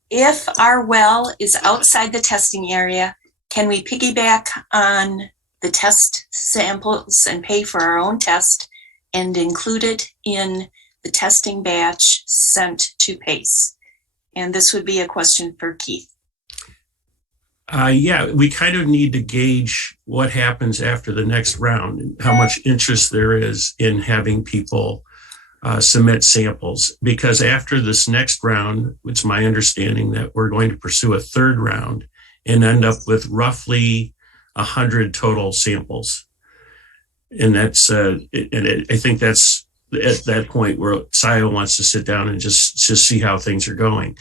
If our well is outside the testing area, can we piggyback on the test samples and pay for our own test and include it in the testing batch sent to PACE? And this would be a question for Keith. Yeah, we kind of need to gauge what happens after the next round and how much interest there is in having people submit samples. Because after this next round, it's my understanding that we're going to pursue a third round and end up with roughly 100 total samples. And I think that's at that point where Scio wants to sit down and just see how things are going.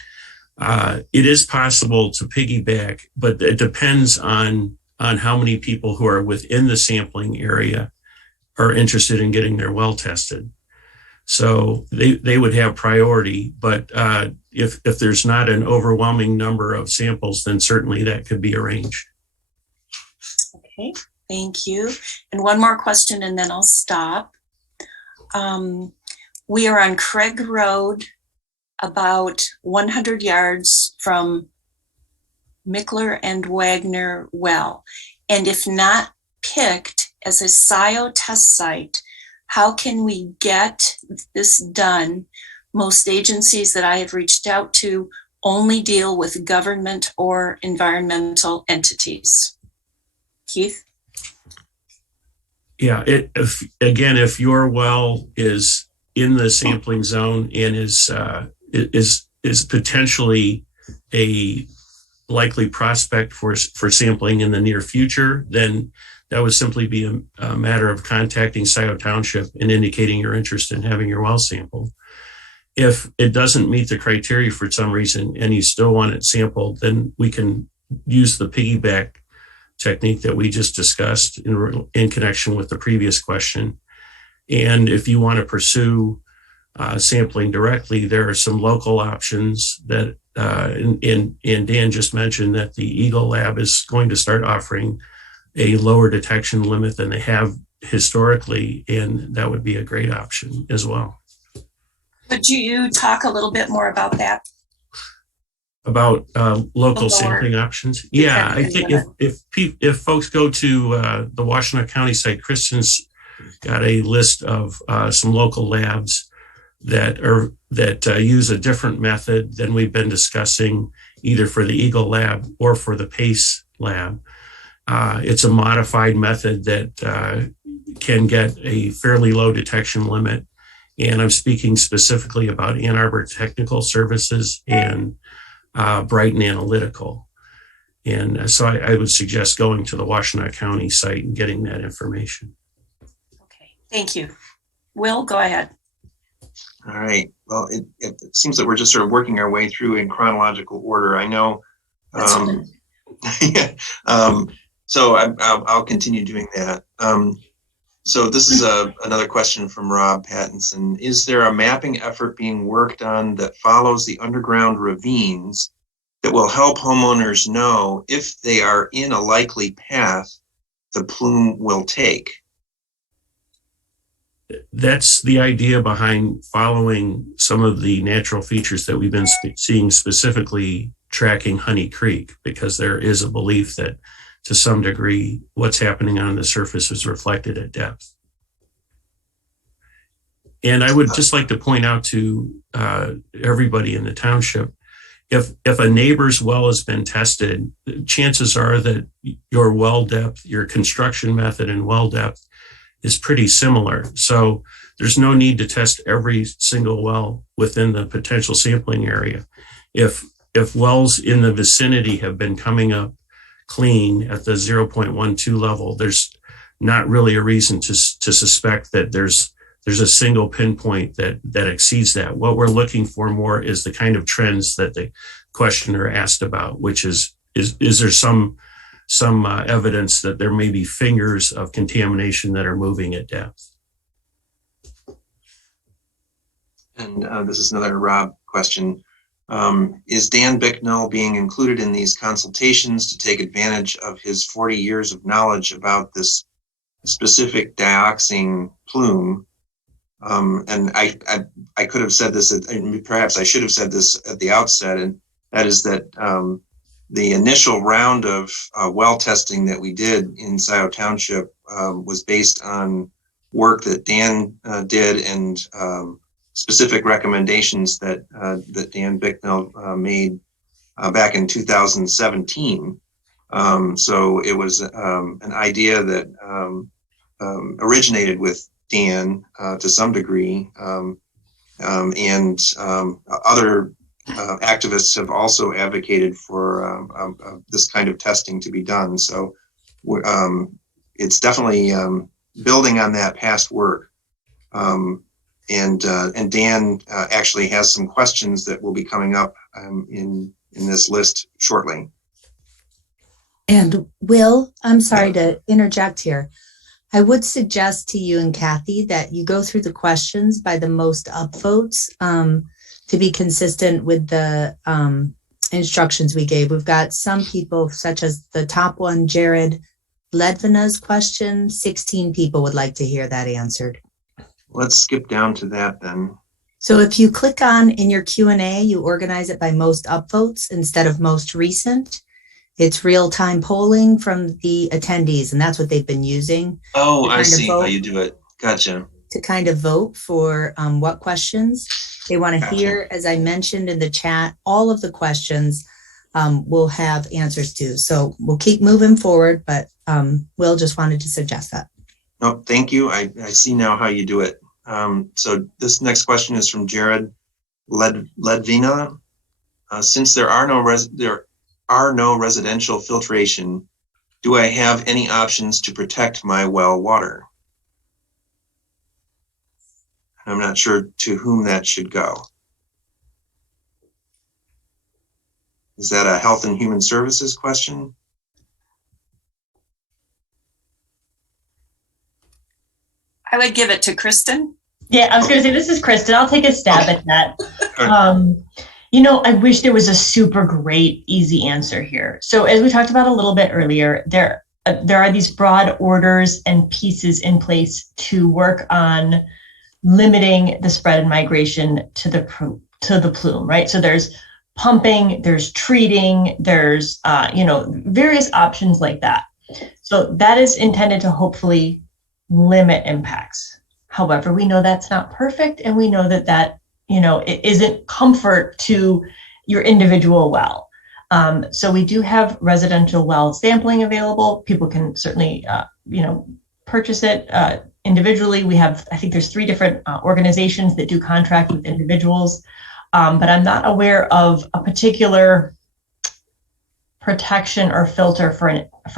It is possible to piggyback, but it depends on how many people who are within the sampling area are interested in getting their well tested. So they would have priority, but if there's not an overwhelming number of samples, then certainly that could be arranged. Okay, thank you. And one more question and then I'll stop. We are on Craig Road, about 100 yards from Mickler and Wagner well. And if not picked as a Scio test site, how can we get this done? Most agencies that I have reached out to only deal with government or environmental entities. Keith? Yeah, if your well is in the sampling zone and is potentially a likely prospect for sampling in the near future, then that would simply be a matter of contacting Scio Township and indicating your interest in having your well sampled. If it doesn't meet the criteria for some reason and you still want it sampled, then we can use the piggyback technique that we just discussed in connection with the previous question. And if you want to pursue sampling directly, there are some local options that, and Dan just mentioned that the Eagle Lab is going to start offering a lower detection limit than they have historically, and that would be a great option as well. Could you talk a little bit more about that? About local sampling options? Yeah, I think if folks go to the Washtenaw County site, Kristen's got a list of some local labs that use a different method than we've been discussing, either for the Eagle Lab or for the PACE lab. It's a modified method that can get a fairly low detection limit. And I'm speaking specifically about Ann Arbor Technical Services and Brighton Analytical. And so I would suggest going to the Washtenaw County site and getting that information. Okay, thank you. Will, go ahead. All right. Well, it seems that we're just sort of working our way through in chronological order. I know. So I'll continue doing that. So this is another question from Rob Pattinson. Is there a mapping effort being worked on that follows the underground ravines that will help homeowners know if they are in a likely path the plume will take? That's the idea behind following some of the natural features that we've been seeing, specifically tracking Honey Creek, because there is a belief that to some degree what's happening on the surface is reflected at depth. And I would just like to point out to everybody in the township, if a neighbor's well has been tested, chances are that your well depth, your construction method and well depth is pretty similar. So there's no need to test every single well within the potential sampling area. If wells in the vicinity have been coming up clean at the 0.12 level, there's not really a reason to suspect that there's a single pinpoint that exceeds that. What we're looking for more is the kind of trends that the questioner asked about, which is there some evidence that there may be fingers of contamination that are moving at depth. And this is another Rob question. Is Dan Bicknell being included in these consultations to take advantage of his 40 years of knowledge about this specific dioxane plume? And I could have said this, perhaps I should have said this at the outset, and that is that the initial round of well testing that we did in Scio Township was based on work that Dan did and specific recommendations that Dan Bicknell made back in 2017. So it was an idea that originated with Dan to some degree, and other activists have also advocated for this kind of testing to be done. So it's definitely building on that past work. And Dan actually has some questions that will be coming up in this list shortly. And Will, I'm sorry to interject here. I would suggest to you and Kathy that you go through the questions by the most upvotes to be consistent with the instructions we gave. We've got some people, such as the top one, Jared Ledvina's question, 16 people would like to hear that answered. Let's skip down to that then. So if you click on in your Q&A, you organize it by most upvotes instead of most recent. It's real-time polling from the attendees, and that's what they've been using. Oh, I see how you do it. Gotcha. To kind of vote for what questions they want to hear. As I mentioned in the chat, all of the questions we'll have answers to. So we'll keep moving forward, but Will just wanted to suggest that. No, thank you. I see now how you do it. So this next question is from Jared Ledvina. Since there are no residential filtration, do I have any options to protect my well water? I'm not sure to whom that should go. Is that a Health and Human Services question? I would give it to Kristen. Yeah, I was going to say, this is Kristen. I'll take a stab at that. You know, I wish there was a super great, easy answer here. So as we talked about a little bit earlier, there are these broad orders and pieces in place to work on limiting the spread and migration to the plume, right? So there's pumping, there's treating, there's, various options like that. So that is intended to hopefully limit impacts. However, we know that's not perfect, and we know that it isn't comfort to your individual well. So we do have residential well sampling available. People can certainly, purchase it individually. We have, I think there's 3 different organizations that do contract with individuals, but I'm not aware of a particular protection or filter for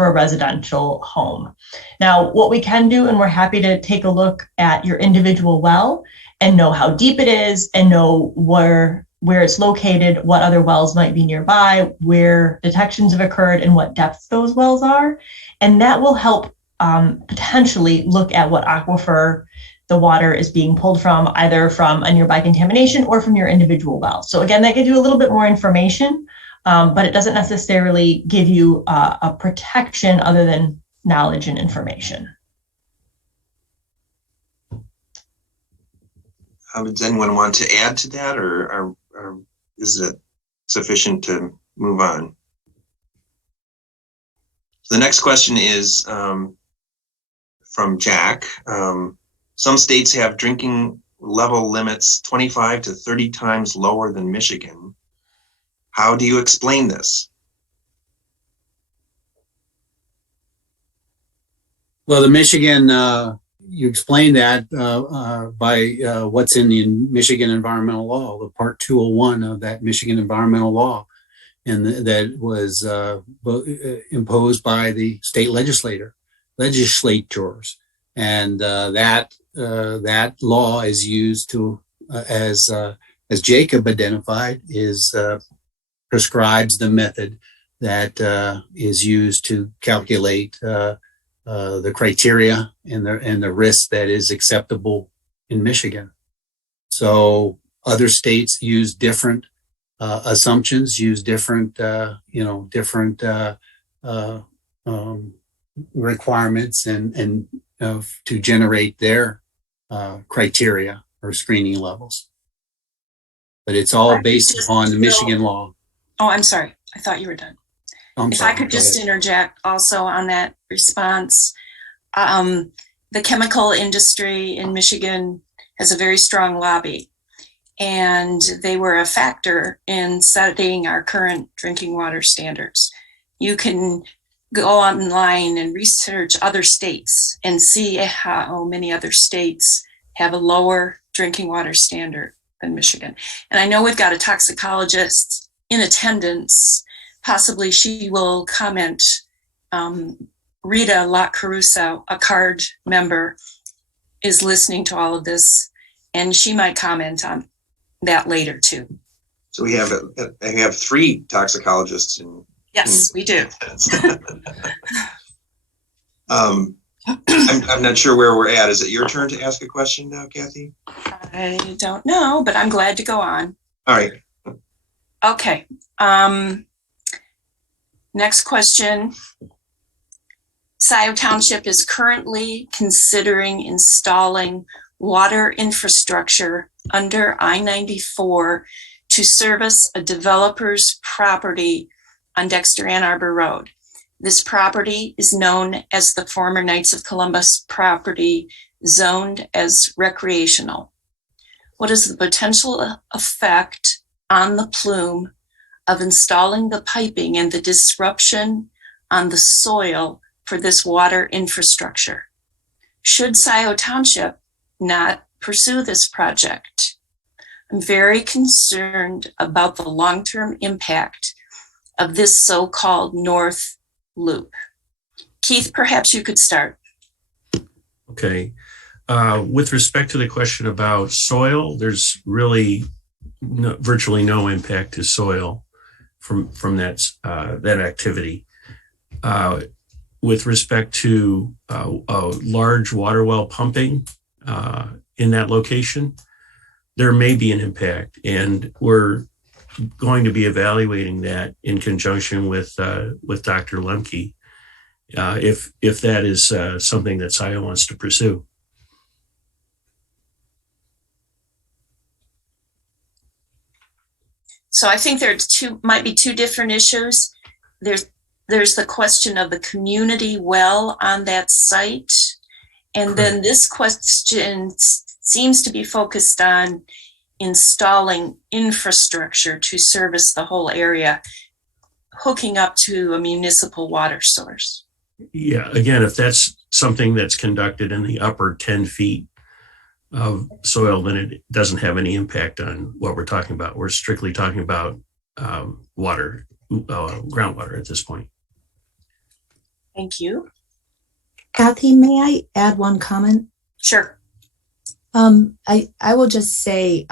a residential home. Now, what we can do, and we're happy to take a look at your individual well and know how deep it is and know where it's located, what other wells might be nearby, where detections have occurred, and what depths those wells are. And that will help potentially look at what aquifer the water is being pulled from, either from a nearby contamination or from your individual well. So again, that gives you a little bit more information, but it doesn't necessarily give you a protection other than knowledge and information. Does anyone want to add to that, or is it sufficient to move on? So the next question is from Jack. Some states have drinking level limits 25 to 30 times lower than Michigan. How do you explain this? Well, the Michigan, you explain that by what's in the Michigan environmental law, the Part 201 of that Michigan environmental law, and that was imposed by the state legislators, and that law is used to, as Jacob identified, is prescribes the method that is used to calculate the criteria and the risk that is acceptable in Michigan. So other states use different assumptions, use different requirements and to generate their criteria or screening levels. But it's all based upon the Michigan law. Oh, I'm sorry. I thought you were done. If I could just interject also on that response, the chemical industry in Michigan has a very strong lobby, and they were a factor in setting our current drinking water standards. You can go online and research other states and see how many other states have a lower drinking water standard than Michigan. And I know we've got a toxicologist in attendance. Possibly she will comment. Rita Locke Caruso, a CARD member, is listening to all of this, and she might comment on that later too. So we have 3 toxicologists in. Yes, we do. I'm not sure where we're at. Is it your turn to ask a question now, Kathy? I don't know, but I'm glad to go on. All right. Okay. Next question. Scio Township is currently considering installing water infrastructure under I-94 to service a developer's property on Dexter Ann Arbor Road. This property is known as the former Knights of Columbus property, zoned as recreational. What is the potential effect on the plume of installing the piping and the disruption on the soil for this water infrastructure? Should Scio Township not pursue this project? I'm very concerned about the long-term impact of this so-called North Loop. Keith, perhaps you could start. Okay. With respect to the question about soil, there's really virtually no impact to soil from that activity. With respect to a large water well pumping in that location, there may be an impact, and we're going to be evaluating that in conjunction with Dr. Lemke, if that is something that Scio wants to pursue. So I think there might be two different issues. There's the question of the community well on that site. And then this question seems to be focused on installing infrastructure to service the whole area, hooking up to a municipal water source. Yeah, again, if that's something that's conducted in the upper 10 feet of soil, then it doesn't have any impact on what we're talking about. We're strictly talking about water, groundwater at this point. Thank you. Kathy, may I add one comment? Sure. I will just say,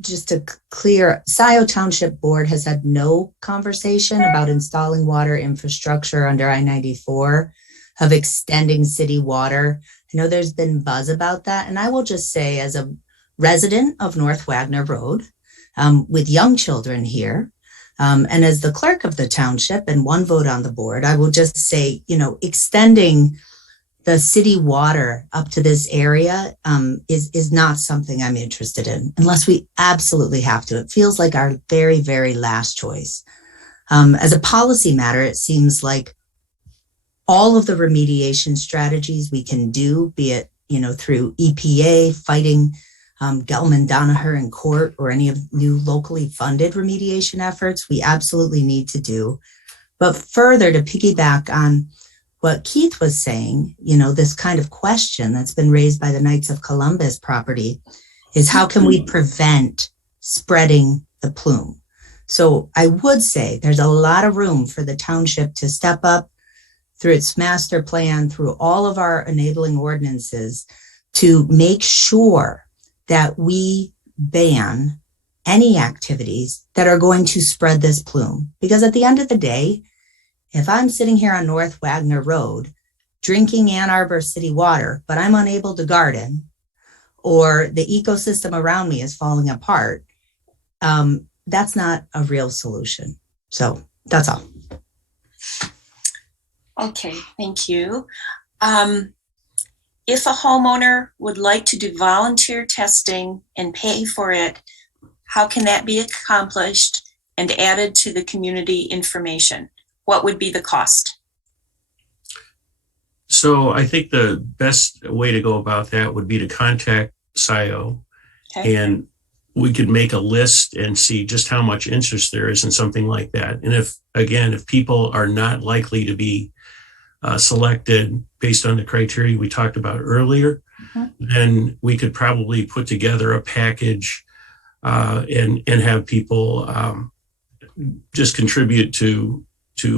just to clear, Scio Township Board has had no conversation about installing water infrastructure under I-94 of extending city water. I know there's been buzz about that. And I will just say, as a resident of North Wagner Road, with young children here, And as the clerk of the township and one vote on the board, I will just say, extending the city water up to this area is not something I'm interested in unless we absolutely have to. It feels like our very, very last choice. As a policy matter, it seems like all of the remediation strategies we can do, be it, through EPA, fighting Gelman, Danaher in court, or any of new locally funded remediation efforts, we absolutely need to do. But further, to piggyback on what Keith was saying, this kind of question that's been raised by the Knights of Columbus property is how can we prevent spreading the plume? So I would say there's a lot of room for the township to step up through its master plan, through all of our enabling ordinances, to make sure that we ban any activities that are going to spread this plume. Because at the end of the day, if I'm sitting here on North Wagner Road drinking Ann Arbor city water, but I'm unable to garden, or the ecosystem around me is falling apart, that's not a real solution. So that's all. Okay, thank you. If a homeowner would like to do volunteer testing and pay for it, how can that be accomplished and added to the community information? What would be the cost? So I think the best way to go about that would be to contact Scio, Okay. and we could make a list and see just how much interest there is in something like that. And if people are not likely to be selected based on the criteria we talked about earlier, then we could probably put together a package and have people just contribute to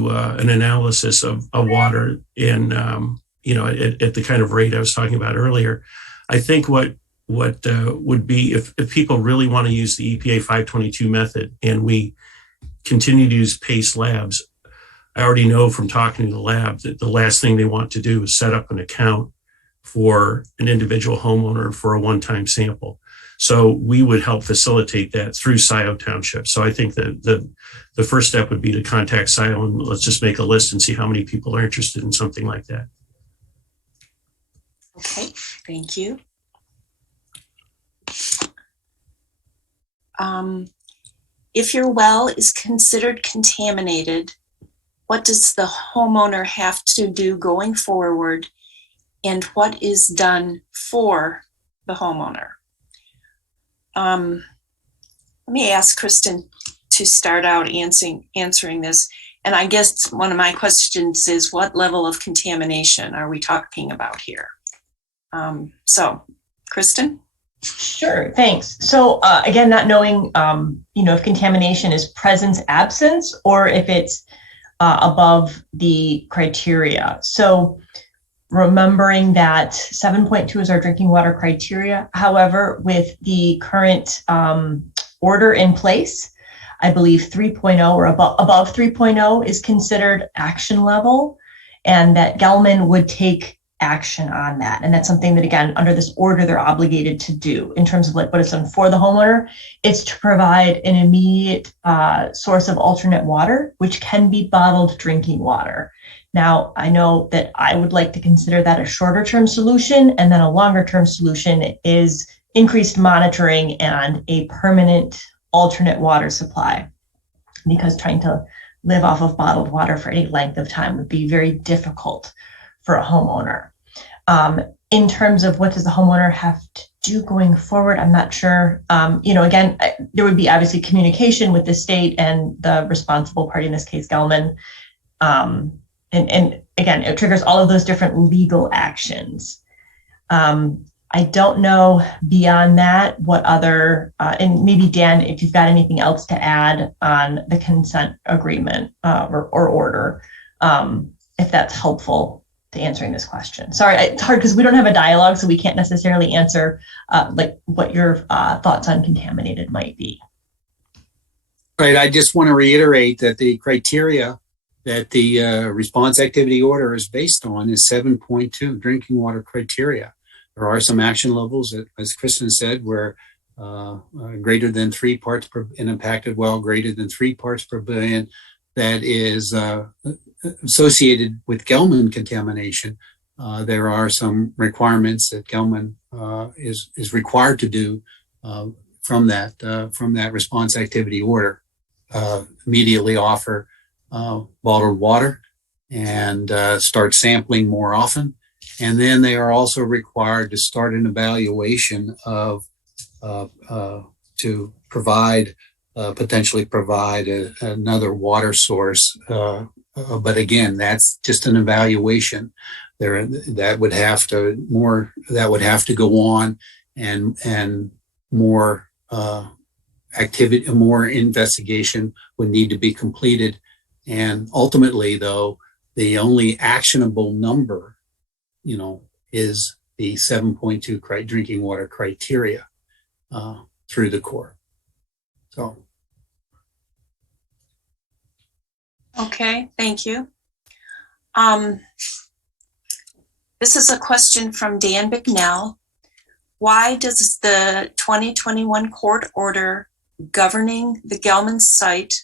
an analysis of water and at the kind of rate I was talking about earlier. I think what would be if people really want to use the EPA 522 method and we continue to use PACE labs, I already know from talking to the lab that the last thing they want to do is set up an account for an individual homeowner for a one-time sample. So we would help facilitate that through Scio Township. So I think that the first step would be to contact Scio and let's just make a list and see how many people are interested in something like that. Okay, thank you. If your well is considered contaminated, what does the homeowner have to do going forward, and what is done for the homeowner? Let me ask Kristen to start out answering this. And I guess one of my questions is, what level of contamination are we talking about here? So, Kristen? Sure, thanks. So again, not knowing, if contamination is presence, absence, or if it's above the criteria. So remembering that 7.2 is our drinking water criteria. However, with the current order in place, I believe 3.0 or above 3.0 is considered action level, and that Gelman would take action on that. And that's something that, again, under this order, they're obligated to do in terms of like what is done for the homeowner. It's to provide an immediate source of alternate water, which can be bottled drinking water. Now, I know that I would like to consider that a shorter term solution, and then a longer term solution is increased monitoring and a permanent alternate water supply, because trying to live off of bottled water for any length of time would be very difficult for a homeowner. In terms of what does the homeowner have to do going forward, I'm not sure. Again, there would be obviously communication with the state and the responsible party, in this case, Gelman. And again, it triggers all of those different legal actions. I don't know beyond that what other, and maybe Dan, if you've got anything else to add on the consent agreement or order, if that's helpful to answering this question. Sorry, it's hard because we don't have a dialogue, so we can't necessarily answer like what your thoughts on contaminated might be. Right. I just want to reiterate that the criteria that the response activity order is based on is 7.2 drinking water criteria. There are some action levels, as Kristen said, where greater than 3 parts per an impacted well, greater than 3 parts per billion that is associated with gelman contamination. There are some requirements that gelman is required to do from that response activity order. Immediately offer bottled water and start sampling more often. And then they are also required to start an evaluation of to provide potentially provide another water source. But again, that's just an evaluation. That would have to go on, and more activity, more investigation would need to be completed. And ultimately, though, the only actionable number, is the 7.2 drinking water criteria through the Corps. So. Okay, thank you. This is a question from Dan Bicknell. Why does the 2021 court order governing the gelman site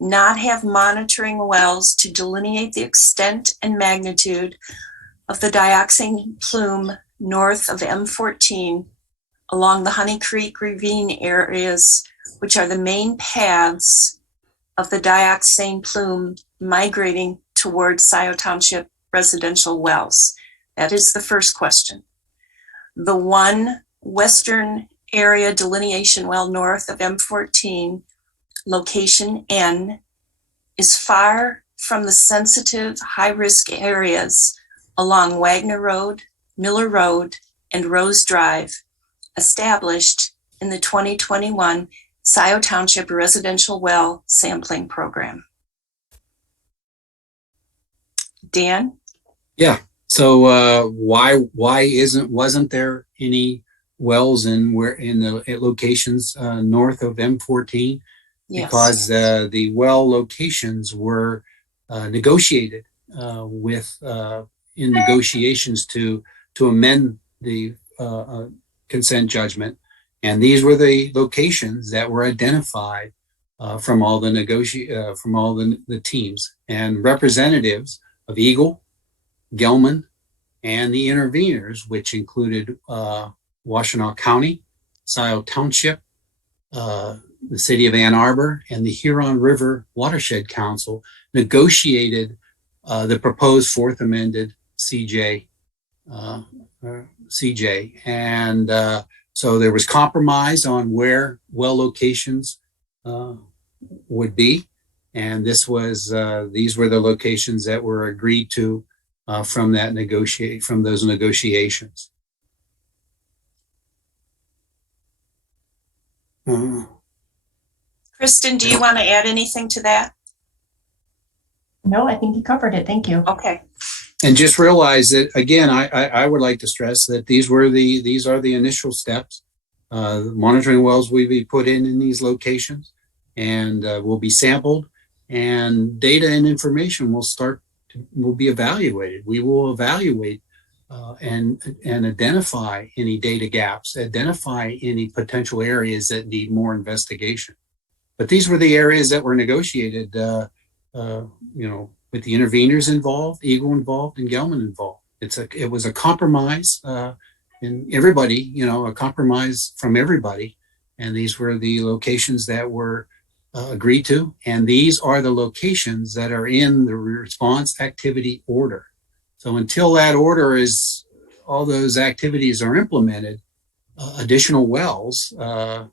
not have monitoring wells to delineate the extent and magnitude of the dioxane plume north of M14 along the Honey Creek ravine areas, which are the main paths of the dioxane plume migrating towards Scio Township residential wells? That is the first question. The one western area delineation well north of M14, location N, is far from the sensitive high-risk areas along Wagner Road, Miller Road, and Rose Drive, established in the 2021 Scio Township residential well sampling program. Dan? Yeah. So wasn't there any wells in the locations north of M14? Yes. Because the well locations were negotiated in negotiations to amend the consent judgment, and these were the locations that were identified from all the teams and representatives of Eagle, gelman, and the interveners, which included Washtenaw County, Scio Township, the City of Ann Arbor, and the Huron River Watershed Council negotiated the proposed fourth amended CJ. And so there was compromise on where well locations would be. And these were the locations that were agreed to from those negotiations. Kristen, do you want to add anything to that? No, I think you covered it. Thank you. Okay. And just realize that, again, I would like to stress that these are the initial steps. Monitoring wells will be put in these locations and will be sampled, and data and information will be evaluated. We will evaluate and identify any data gaps, identify any potential areas that need more investigation. But these were the areas that were negotiated, with the interveners involved, Eagle involved, and gelman involved. It was a compromise, and everybody, a compromise from everybody. And these were the locations that were agreed to. And these are the locations that are in the response activity order. So until that order all those activities are implemented, additional wells, aren't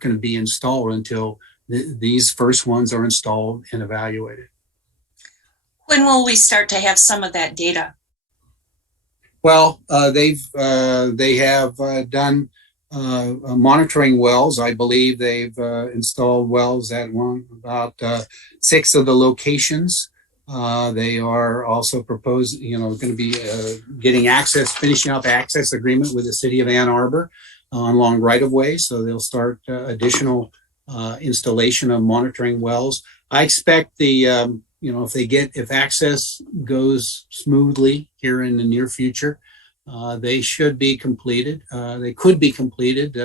going to be installed until these first ones are installed and evaluated. When will we start to have some of that data? Well, they have done monitoring wells. I believe they've installed wells at about 6 of the locations. They are also going to be finishing up access agreement with the City of Ann Arbor along right of way. So they'll start additional installation of monitoring wells. I expect if access goes smoothly here in the near future, They should be completed. They could be completed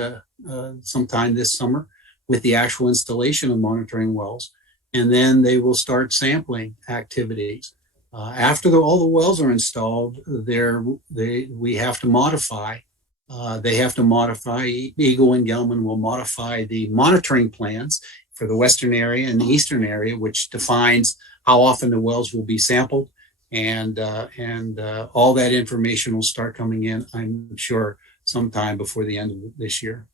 sometime this summer with the actual installation of monitoring wells. And then they will start sampling activities. After all the wells are installed, we have to modify. They have to modify. Eagle and Gelman will modify the monitoring plans for the western area and the eastern area, which defines how often the wells will be sampled, and all that information will start coming in, I'm sure, sometime before the end of this year.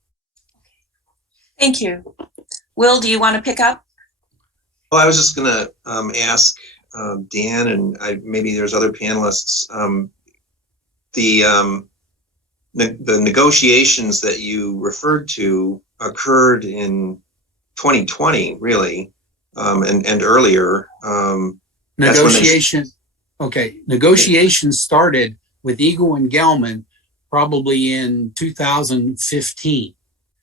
Thank you. Will, do you want to pick up? Well, I was just going to ask Dan, and maybe there's other panelists, the negotiations that you referred to occurred in 2020, really, and earlier. Negotiations started with Eagle and Gelman probably in 2015.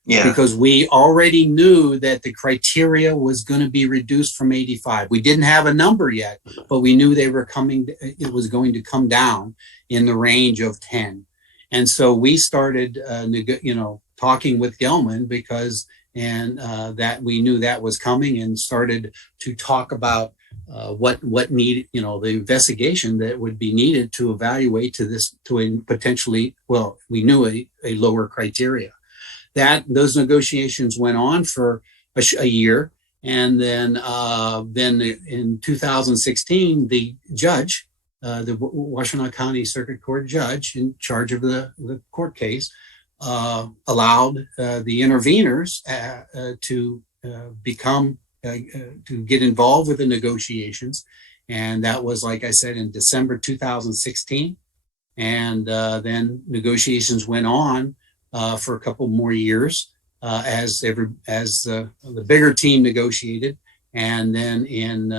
Yeah. Because we already knew that the criteria was going to be reduced from 85. We didn't have a number yet, but we knew it was going to come down in the range of 10. And so we started, talking with Gelman that we knew that was coming, and started to talk about what needed, the investigation that would be needed to evaluate to a potentially, we knew a lower criteria. Those negotiations went on for a year, and then in 2016, the judge, the Washtenaw County Circuit Court judge in charge of the court case, allowed the interveners to get involved with the negotiations, and that was, like I said, in December 2016, and then negotiations went on for a couple more years as the bigger team negotiated, and then in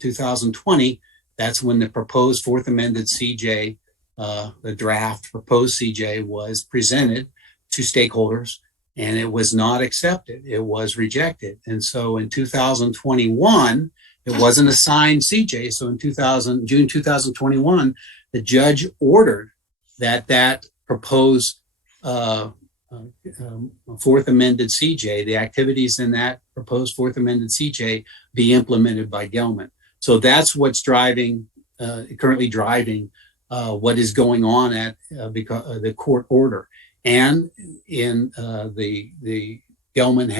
2020, that's when the proposed fourth amended CJ, the draft proposed CJ, was presented to stakeholders, and it was not accepted. It was rejected, and so in 2021, it wasn't a signed CJ. So in June 2021, the judge ordered that proposed fourth amended CJ, the activities in that proposed fourth amended CJ, be implemented by Gelman. So that's what's currently driving what is going on at the court order. And the Gelman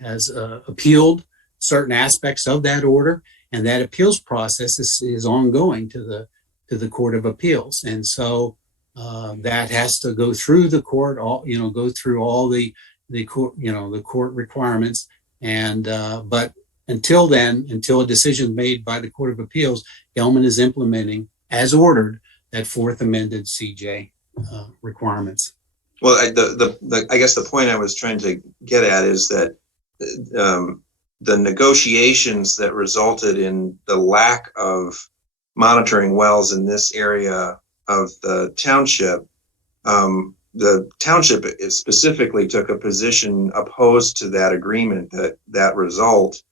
has appealed certain aspects of that order, and that appeals process is ongoing to the Court of Appeals. And so that has to go through the court, go through all the court, the court requirements. And but until then, until a decision is made by the Court of Appeals, Gelman is implementing, as ordered, that fourth amended CJ requirements. Well, I guess the point I was trying to get at is that the negotiations that resulted in the lack of monitoring wells in this area of the township specifically took a position opposed to that agreement, that result.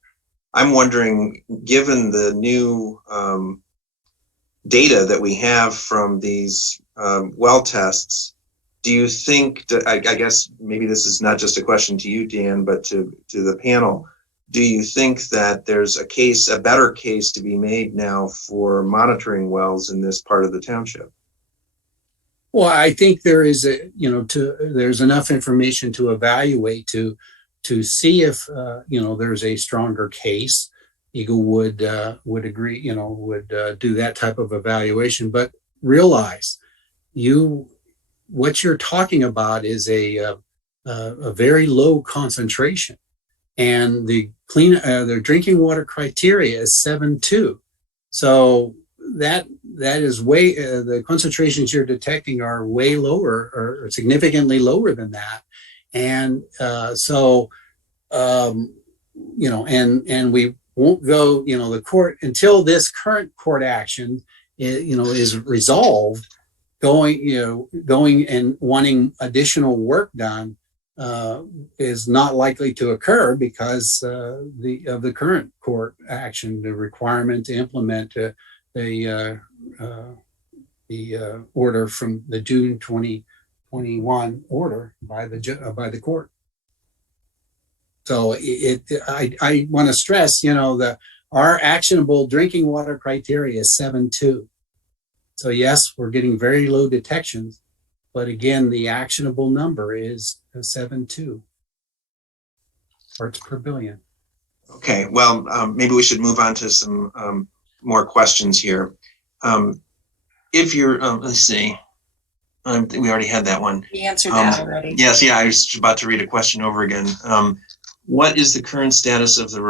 I'm wondering, given the new data that we have from these well tests, do you think that, I guess maybe this is not just a question to you, Dan, but to the panel, do you think that there's a better case to be made now for monitoring wells in this part of the township? Well, I think there is there's enough information to evaluate to see if there's a stronger case. Eagle would agree, would do that type of evaluation. But realize, what you're talking about is a very low concentration, and the drinking water criteria is 7.2. So that is way, the concentrations you're detecting are way lower, or significantly lower than that. And and we won't go, the court, until this current court action is resolved, going and wanting additional work done is not likely to occur because of the current court action, the requirement to implement the order from the June 2021 order by the court. So I want to stress, that our actionable drinking water criteria is 7.2. So yes, we're getting very low detections, but again, the actionable number is 7.2 parts per billion. Okay, well, maybe we should move on to some more questions here. If you're, let's see, I think we already had that one. We answered that already. Yes, yeah, I was about to read a question over again. What is the current status of the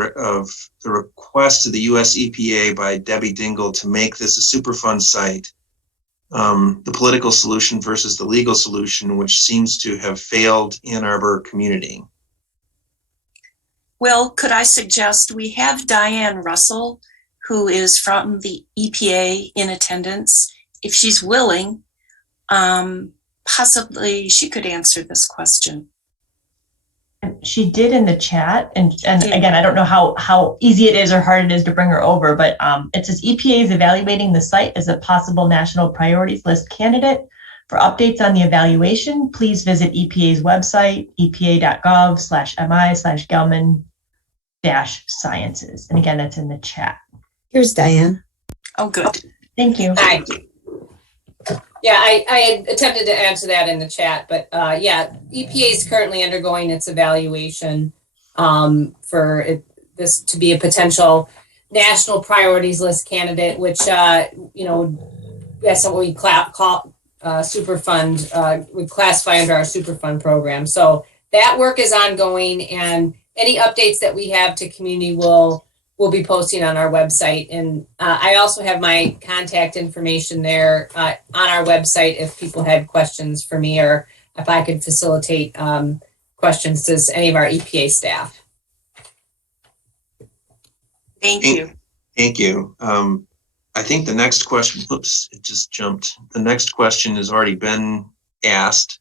request to the US EPA by Debbie Dingell to make this a Superfund site? The political solution versus the legal solution, which seems to have failed Ann Arbor community. Well, could I suggest we have Diane Russell, who is from the EPA, in attendance. If she's willing, possibly she could answer this question. She did in the chat, and again, I don't know how easy it is or hard it is to bring her over, but it says EPA is evaluating the site as a possible national priorities list candidate. For updates on the evaluation, please visit EPA's website, epa.gov/mi/gelman-sciences. And again, that's in the chat. Here's Diane. Oh, good. Thank you. Hi. Yeah, I had attempted to answer that in the chat, but yeah, EPA is currently undergoing its evaluation for this to be a potential national priorities list candidate, which, that's what we call Superfund, we classify under our Superfund program. So that work is ongoing, and any updates that we have to community will be posting on our website. And I also have my contact information there on our website if people had questions for me, or if I could facilitate questions to any of our EPA staff. Thank you. Thank you. I think the next question, whoops, it just jumped. The next question has already been asked.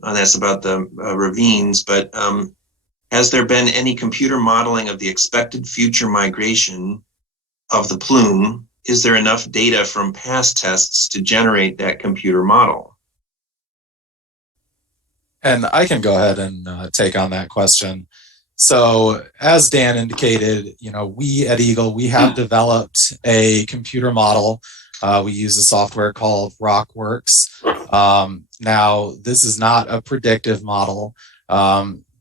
That's about the ravines, but has there been any computer modeling of the expected future migration of the plume? Is there enough data from past tests to generate that computer model? And I can go ahead and take on that question. So as Dan indicated, we at Eagle, we have developed a computer model. We use a software called RockWorks. Now, this is not a predictive model.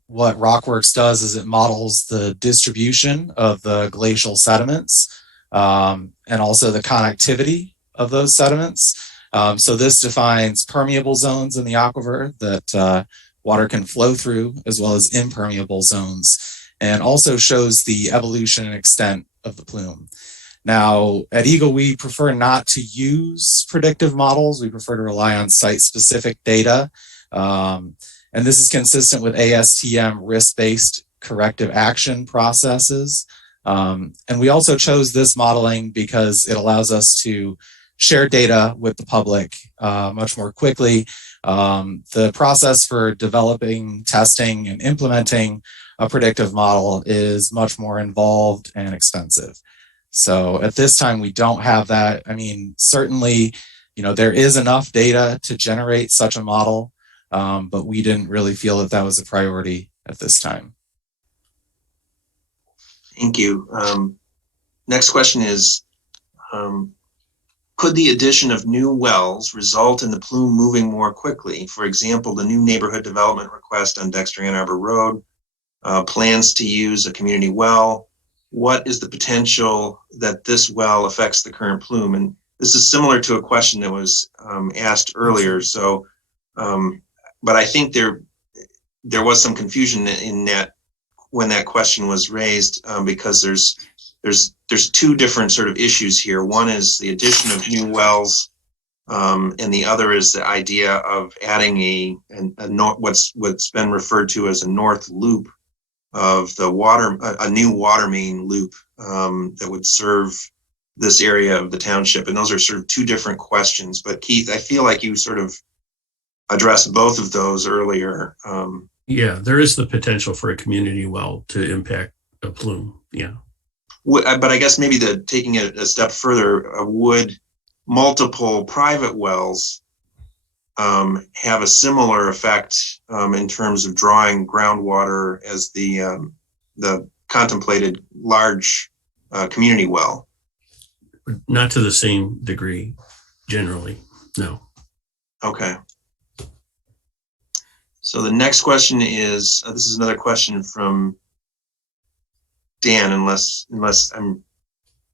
What RockWorks does is it models the distribution of the glacial sediments and also the connectivity of those sediments. So this defines permeable zones in the aquifer that water can flow through, as well as impermeable zones, and also shows the evolution and extent of the plume. Now, at Eagle, we prefer not to use predictive models. We prefer to rely on site-specific data. And this is consistent with ASTM risk-based corrective action processes. And we also chose this modeling because it allows us to share data with the public much more quickly. The process for developing, testing, and implementing a predictive model is much more involved and expensive. So at this time, we don't have that. I mean, certainly, there is enough data to generate such a model. But we didn't really feel that was a priority at this time. Thank you. Next question is, could the addition of new wells result in the plume moving more quickly? For example, the new neighborhood development request on Dexter Ann Arbor Road plans to use a community well. What is the potential that this well affects the current plume? And this is similar to a question that was asked earlier. So, but I think there was some confusion in that when that question was raised, because there's two different sort of issues here. One is the addition of new wells, and the other is the idea of adding what's been referred to as a north loop of the water, a new water main loop that would serve this area of the township. And those are sort of two different questions. But Keith, I feel like you sort of addressed both of those earlier. Yeah, there is the potential for a community well to impact a plume. Yeah. But I guess maybe taking it a step further, would multiple private wells have a similar effect in terms of drawing groundwater as the contemplated large community well? Not to the same degree, generally, no. Okay. So the next question is, this is another question from Dan, unless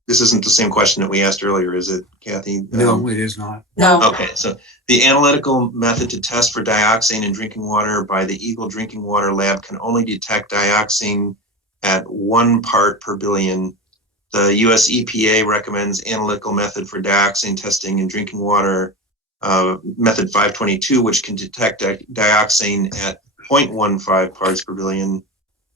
this isn't the same question that we asked earlier, is it, Kathy? No, it is not. No. Okay, so the analytical method to test for dioxane in drinking water by the Eagle Drinking Water Lab can only detect dioxane at 1 part per billion. The US EPA recommends analytical method for dioxane testing in drinking water, method 522, which can detect dioxane at 0.15 parts per billion.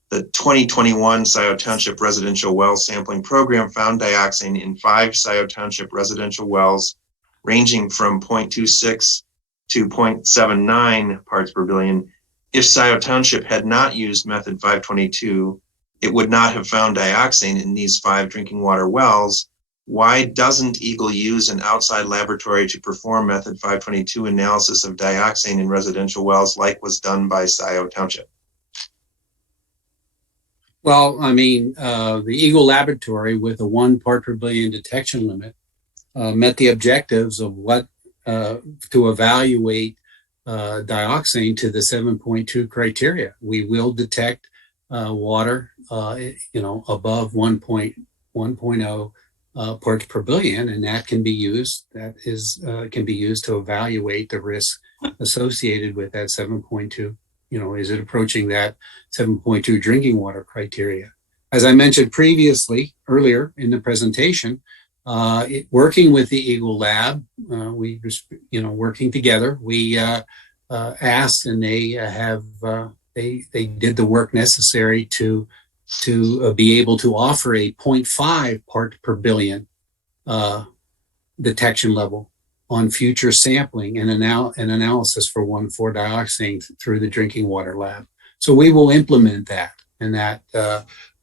The 2021 Scio Township residential well sampling program found dioxane in 5 Scio Township residential wells, ranging from 0.26 to 0.79 parts per billion. If Scio Township had not used method 522, it would not have found dioxane in these 5 drinking water wells. Why doesn't Eagle use an outside laboratory to perform method 522 analysis of dioxane in residential wells like was done by Scio Township? Well, I mean, the Eagle Laboratory with a 1 part per billion detection limit met the objectives of what to evaluate dioxane to the 7.2 criteria. We will detect water, above 1.0 parts per billion, and that can be used. That is can be used to evaluate the risk associated with that 7.2. Is it approaching that 7.2 drinking water criteria? As I mentioned earlier in the presentation, working with the Eagle Lab, we working together, we asked, and they have they did the work necessary to be able to offer a 0.5 part per billion detection level on future sampling and analysis for 1,4-dioxane through the drinking water lab. So we will implement that, and that.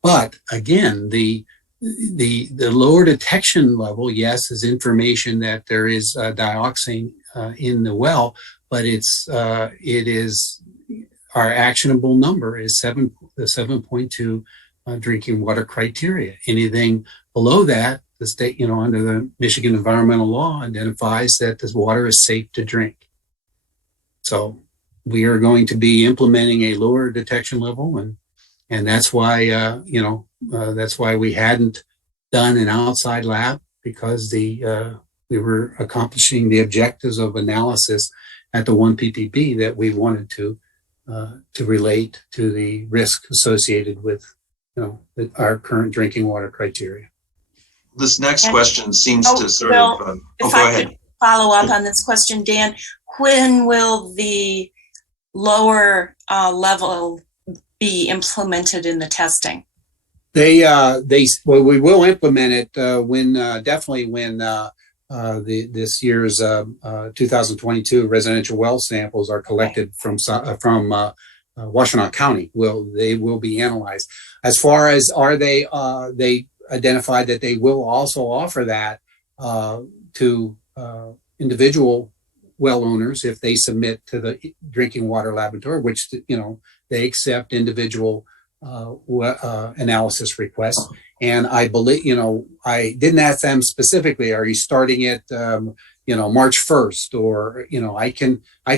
But again, the lower detection level, yes, is information that there is dioxane in the well, but it is our actionable number is the 7.2 drinking water criteria. Anything below that, the state, under the Michigan environmental law, identifies that this water is safe to drink. So we are going to be implementing a lower detection level, and that's why that's why we hadn't done an outside lab, because we were accomplishing the objectives of analysis at the 1 ppb that we wanted to relate to the risk associated with our current drinking water criteria. This next question seems to sort Bill, of. If go I ahead. could follow up on this question, Dan, when will the lower level be implemented in the testing? We will implement it when this year's 2022 residential well samples are collected from Washtenaw County. They will be analyzed. As far as they identified that they will also offer that to individual well owners if they submit to the drinking water laboratory, which they accept individual analysis requests. And I believe, I didn't ask them specifically, are you starting it, March 1st, or, I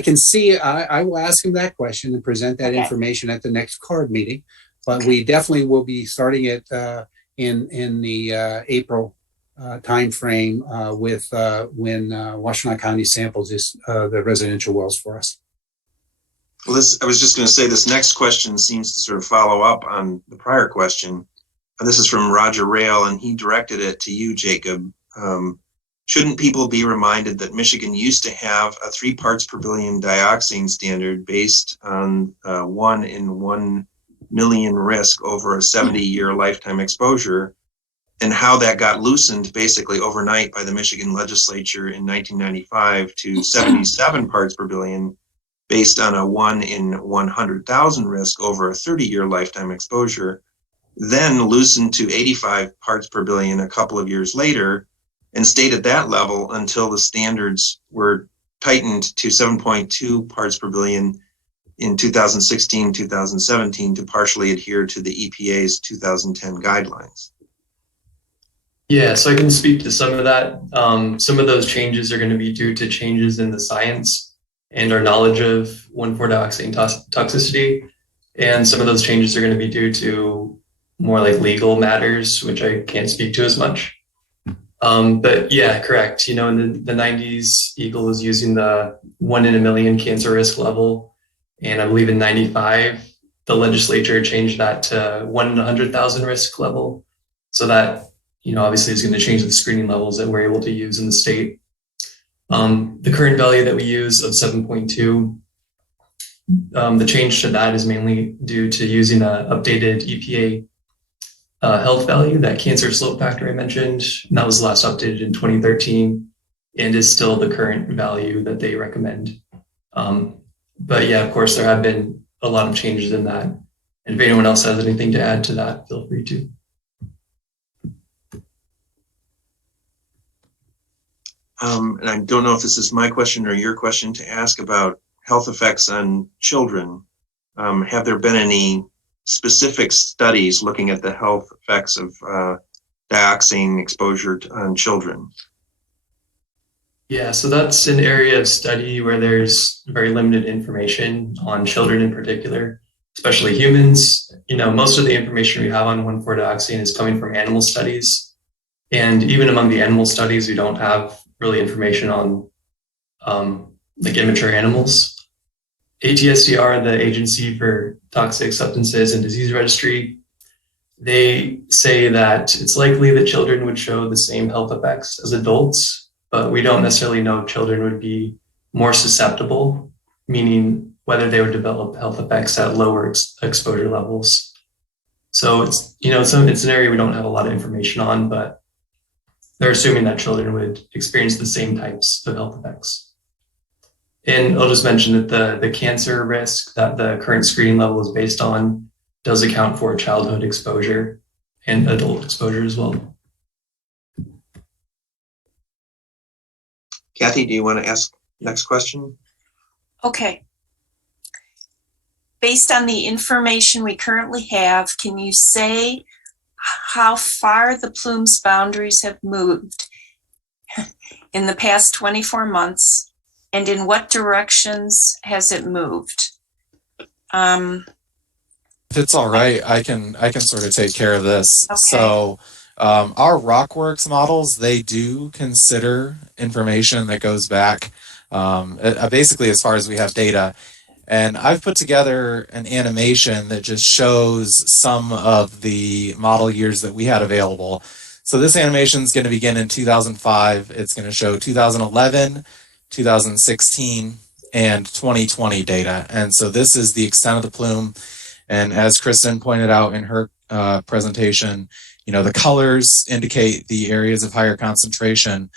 can see, I will ask them that question and present that information at the next CARB meeting, but we definitely will be starting it in the April timeframe with when Washtenaw County samples the residential wells for us. Well, I was just going to say, this next question seems to sort of follow up on the prior question. This is from Roger Rail, and he directed it to you, Jacob. Shouldn't people be reminded that Michigan used to have a 3 parts per billion dioxane standard based on 1 in 1 million risk over a 70-year lifetime exposure, and how that got loosened basically overnight by the Michigan legislature in 1995 to 77 parts per billion based on a 1 in 100,000 risk over a 30-year lifetime exposure, then loosened to 85 parts per billion a couple of years later, and stayed at that level until the standards were tightened to 7.2 parts per billion in 2016, 2017 to partially adhere to the EPA's 2010 guidelines. Yeah, so I can speak to some of that. Some of those changes are going to be due to changes in the science and our knowledge of 1,4-dioxane toxicity. And some of those changes are going to be due to more like legal matters, which I can't speak to as much. But yeah, correct. You know, in the 90s, Eagle was using the 1 in a million cancer risk level. And I believe in 95, the legislature changed that to 1 in 100,000 risk level. So that, you know, obviously is going to change the screening levels that we're able to use in the state. The current value that we use of 7.2, the change to that is mainly due to using an updated EPA health value, that cancer slope factor I mentioned. And that was last updated in 2013 and is still the current value that they recommend. But yeah, of course, there have been a lot of changes in that. And if anyone else has anything to add to that, feel free to. And I don't know if this is my question or your question to ask about health effects on children. Have there been any specific studies looking at the health effects of dioxane exposure on children? Yeah, so that's an area of study where there's very limited information on children in particular, especially humans. You know, most of the information we have on 1,4-dioxane is coming from animal studies. And even among the animal studies, we don't have really information on like immature animals. ATSDR, the Agency for Toxic Substances and Disease Registry, they say that it's likely that children would show the same health effects as adults, but we don't necessarily know if children would be more susceptible, meaning whether they would develop health effects at lower exposure levels. So it's, you know, it's an area we don't have a lot of information on, but they're assuming that children would experience the same types of health effects. And I'll just mention that the cancer risk that the current screening level is based on does account for childhood exposure and adult exposure as well. Kathy, do you want to ask next question? Okay. Based on the information we currently have, can you say how far the Plume's boundaries have moved in the past 24 months, and in what directions has it moved? If it's all right, I can sort of take care of this. Okay. So our Rockworks models, they do consider information that goes back basically as far as we have data. And I've put together an animation that just shows some of the model years that we had available. So this animation is going to begin in 2005. It's going to show 2011, 2016, and 2020 data. And so this is the extent of the plume. And as Kristen pointed out in her presentation, you know, the colors indicate the areas of higher concentration.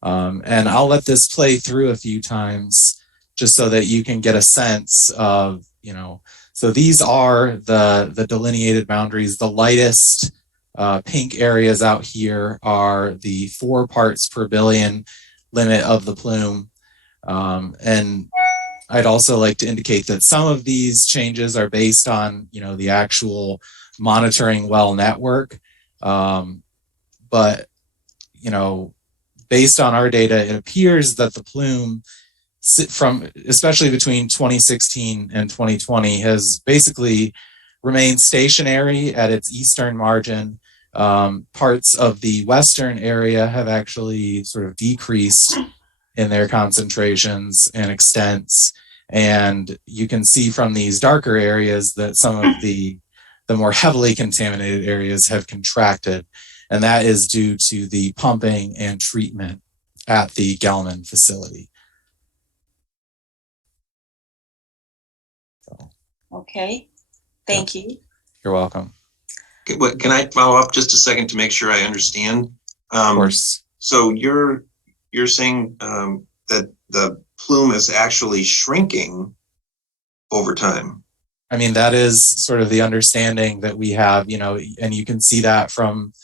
And I'll let this play through a few times just so that you can get a sense of, you know, so these are the delineated boundaries. The lightest pink areas out here are the 4 parts per billion limit of the plume. And I'd also like to indicate that some of these changes are based on, you know, the actual monitoring well network. But, you know, based on our data, it appears that the plume from especially between 2016 and 2020 has basically remained stationary at its eastern margin. Parts of the western area have actually sort of decreased in their concentrations and extents. And you can see from these darker areas that some of the more heavily contaminated areas have contracted. And that is due to the pumping and treatment at the Gelman facility. Okay, thank you. You're welcome. Can I follow up just a second to make sure I understand? Of course. So you're saying that the plume is actually shrinking over time? I mean, that is sort of the understanding that we have, you know, and you can see that from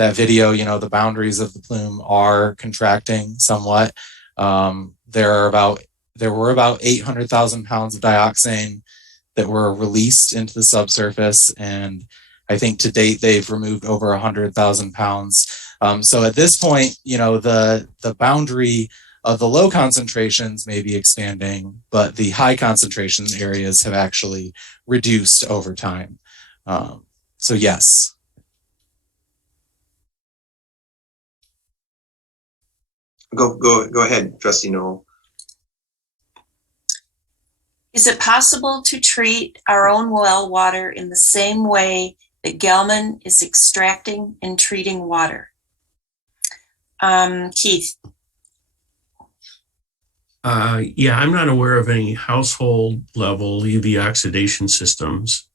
that video, you know, the boundaries of the plume are contracting somewhat. There were about 800,000 pounds of dioxane that were released into the subsurface, and I think to date they've removed over 100,000 pounds. So at this point, you know, the boundary of the low concentrations may be expanding, but the high concentration areas have actually reduced over time. So yes. Go ahead, Trustee Noel. Is it possible to treat our own well water in the same way that Gelman is extracting and treating water? Keith? Yeah, I'm not aware of any household level UV oxidation systems.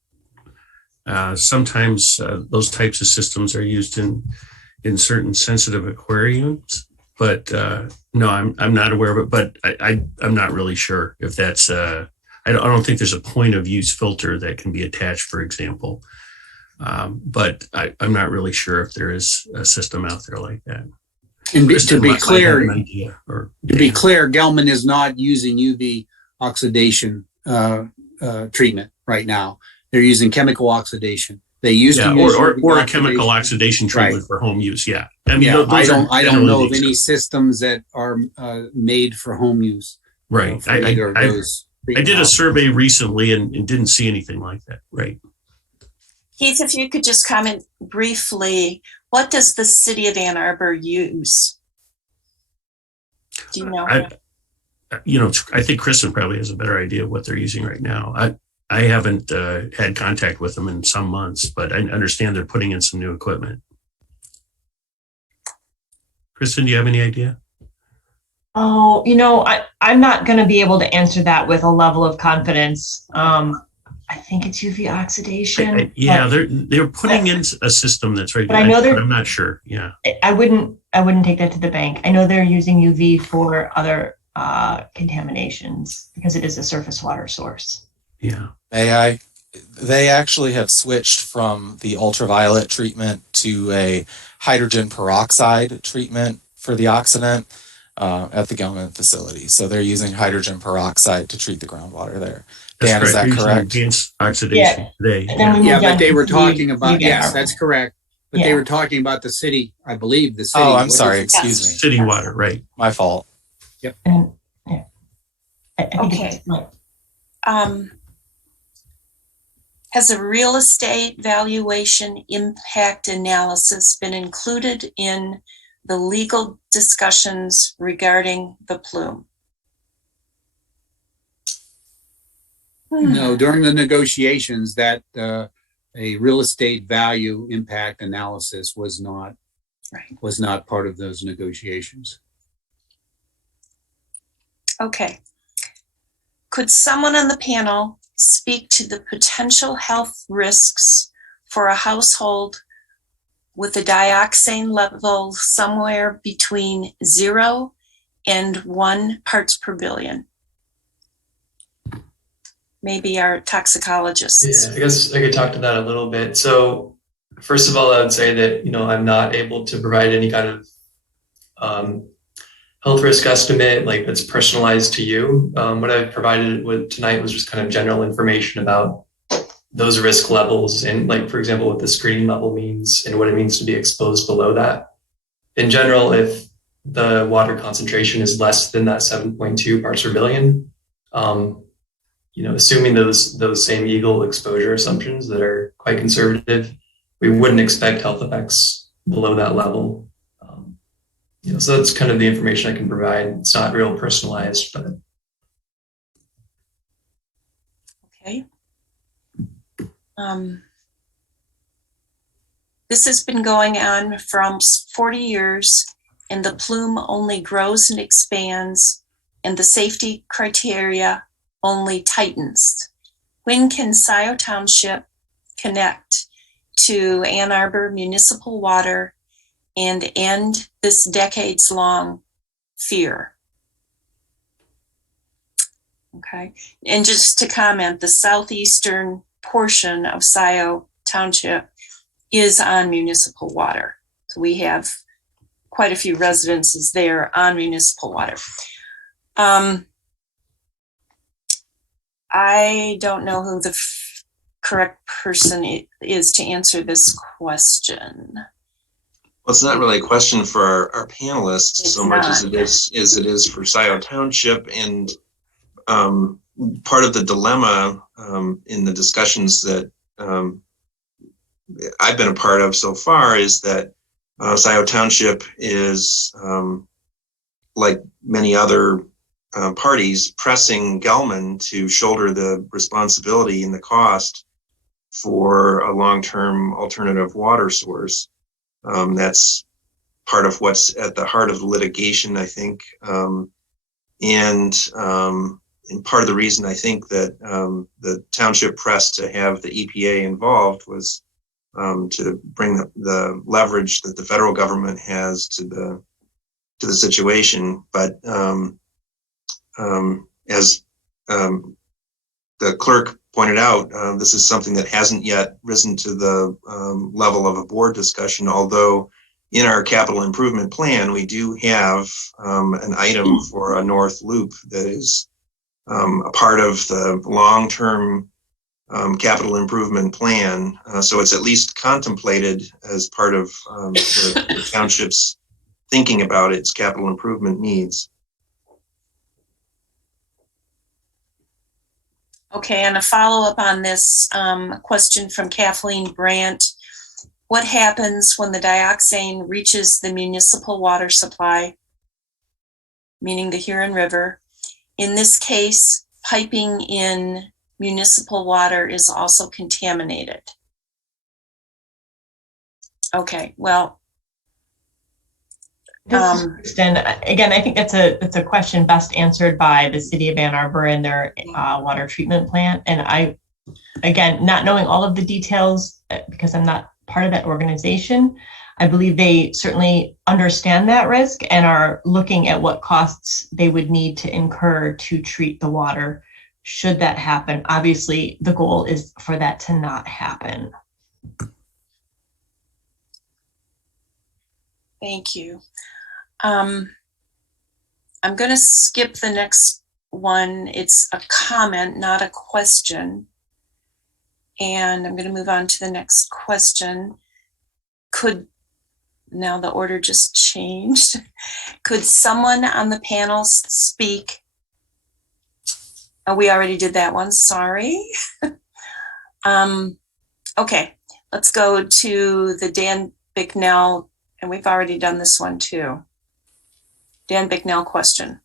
Sometimes those types of systems are used in certain sensitive aquariums, but no, I'm not aware of it. But I'm not really sure if that's. I don't think there's a point of use filter that can be attached, for example. But I'm not really sure if there is a system out there like that. And Kristen to be might have clear, an idea, or Gelman is not using UV oxidation treatment right now. They're using chemical oxidation. They used to use or a UV chemical oxidation treatment Right. for home use. Yeah, I mean, Yeah, those I don't generally know the of any exceptions. systems that are made for home use. Right. For either of those. I did a survey recently and didn't see anything like that. Right. Keith, if you could just comment briefly, what does the city of Ann Arbor use? Do you know? I think Kristen probably has a better idea of what they're using right now. I haven't had contact with them in some months, but I understand they're putting in some new equipment. Kristen, do you have any idea? Oh, you know, I'm not going to be able to answer that with a level of confidence. I think it's UV oxidation. They're putting in a system that's right. But I know but I'm not sure. Yeah. I wouldn't take that to the bank. I know they're using UV for other contaminations because it is a surface water source. Yeah. They actually have switched from the ultraviolet treatment to a hydrogen peroxide treatment for the oxidant at the Gelman facility. So they're using hydrogen peroxide to treat the groundwater there. That's Dan, is that They're using correct? Advanced oxidation today. And then we Yeah, moved but on they to were the talking about, UV yes, Arbor. that's correct. But they Yeah. were talking about the city, I believe, the city. Oh, I'm what is sorry. it? Excuse me. City water. Right. My fault. And, yeah. I think Okay. it's right. Has a real estate valuation impact analysis been included in the legal discussions regarding the plume? No, during the negotiations that a real estate value impact analysis was not part of those negotiations. Okay. Could someone on the panel speak to the potential health risks for a household with a dioxane level somewhere between 0 and 1 parts per billion? Maybe our toxicologists. Yeah, I guess I could talk to that a little bit. So first of all, I would say that, I'm not able to provide any kind of health risk estimate like that's personalized to you. What I've provided with tonight was just kind of general information about those risk levels and, like, for example, what the screening level means and what it means to be exposed below that. In general, if the water concentration is less than that 7.2 parts per billion, assuming those same Eagle exposure assumptions that are quite conservative, we wouldn't expect health effects below that level. So that's kind of the information I can provide. It's not real personalized, but. Okay. This has been going on for almost 40 years, and the plume only grows and expands, and the safety criteria only tightens. When can Scio Township connect to Ann Arbor municipal water and end this decades-long fear? Okay, and just to comment, the southeastern portion of Scio Township is on municipal water. we have quite a few residences there on municipal water. I don't know who the correct person is to answer this question. Well, it's not really a question for our panelists It's so much as not. it is for Scio Township. And part of the dilemma in the discussions that I've been a part of so far is that Scio Township is, like many other parties, pressing Gelman to shoulder the responsibility and the cost for a long-term alternative water source. That's part of what's at the heart of the litigation, I think. And part of the reason I think that the township pressed to have the EPA involved was to bring the leverage that the federal government has to the situation. But as the clerk pointed out, this is something that hasn't yet risen to the level of a board discussion, although in our capital improvement plan, we do have an item for a north loop that is a part of the long-term capital improvement plan. So it's at least contemplated as part of the township's thinking about its capital improvement needs. Okay, and a follow-up on this question from Kathleen Brandt. What happens when the dioxane reaches the municipal water supply, meaning the Huron River? In this case, piping in municipal water is also contaminated. Okay, well. Kristen, again, I think it's a question best answered by the city of Ann Arbor and their water treatment plant. And I, again, not knowing all of the details because I'm not part of that organization, I believe they certainly understand that risk and are looking at what costs they would need to incur to treat the water should that happen. Obviously, the goal is for that to not happen. Thank you. I'm going to skip the next one. It's a comment, not a question. And I'm going to move on to the next question. Now the order just changed. Could someone on the panel speak? Oh, we already did that one, sorry. Okay, let's go to the Dan Bicknell, and we've already done this one too. Dan Bicknell question.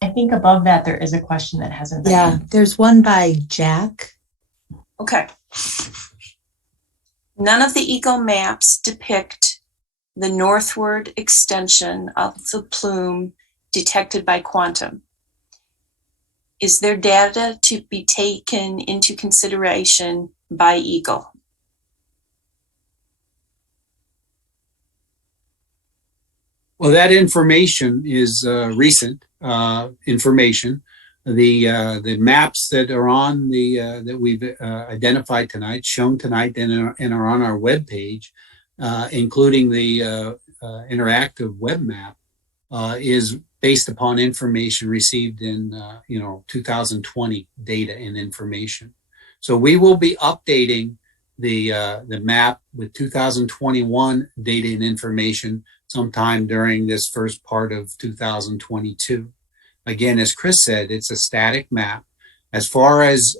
I think above that, there is a question that hasn't been. Yeah, there's one by Jack. Okay. None of the Eagle maps depict the northward extension of the plume detected by Quantum. Is there data to be taken into consideration by Eagle? Well, that information is recent information. The maps that are on that we've identified tonight, shown tonight, and are on our webpage, including the interactive web map, is based upon information received in 2020 data and information. So we will be updating the map with 2021 data and information sometime during this first part of 2022. Again, as Chris said, it's a static map. As far as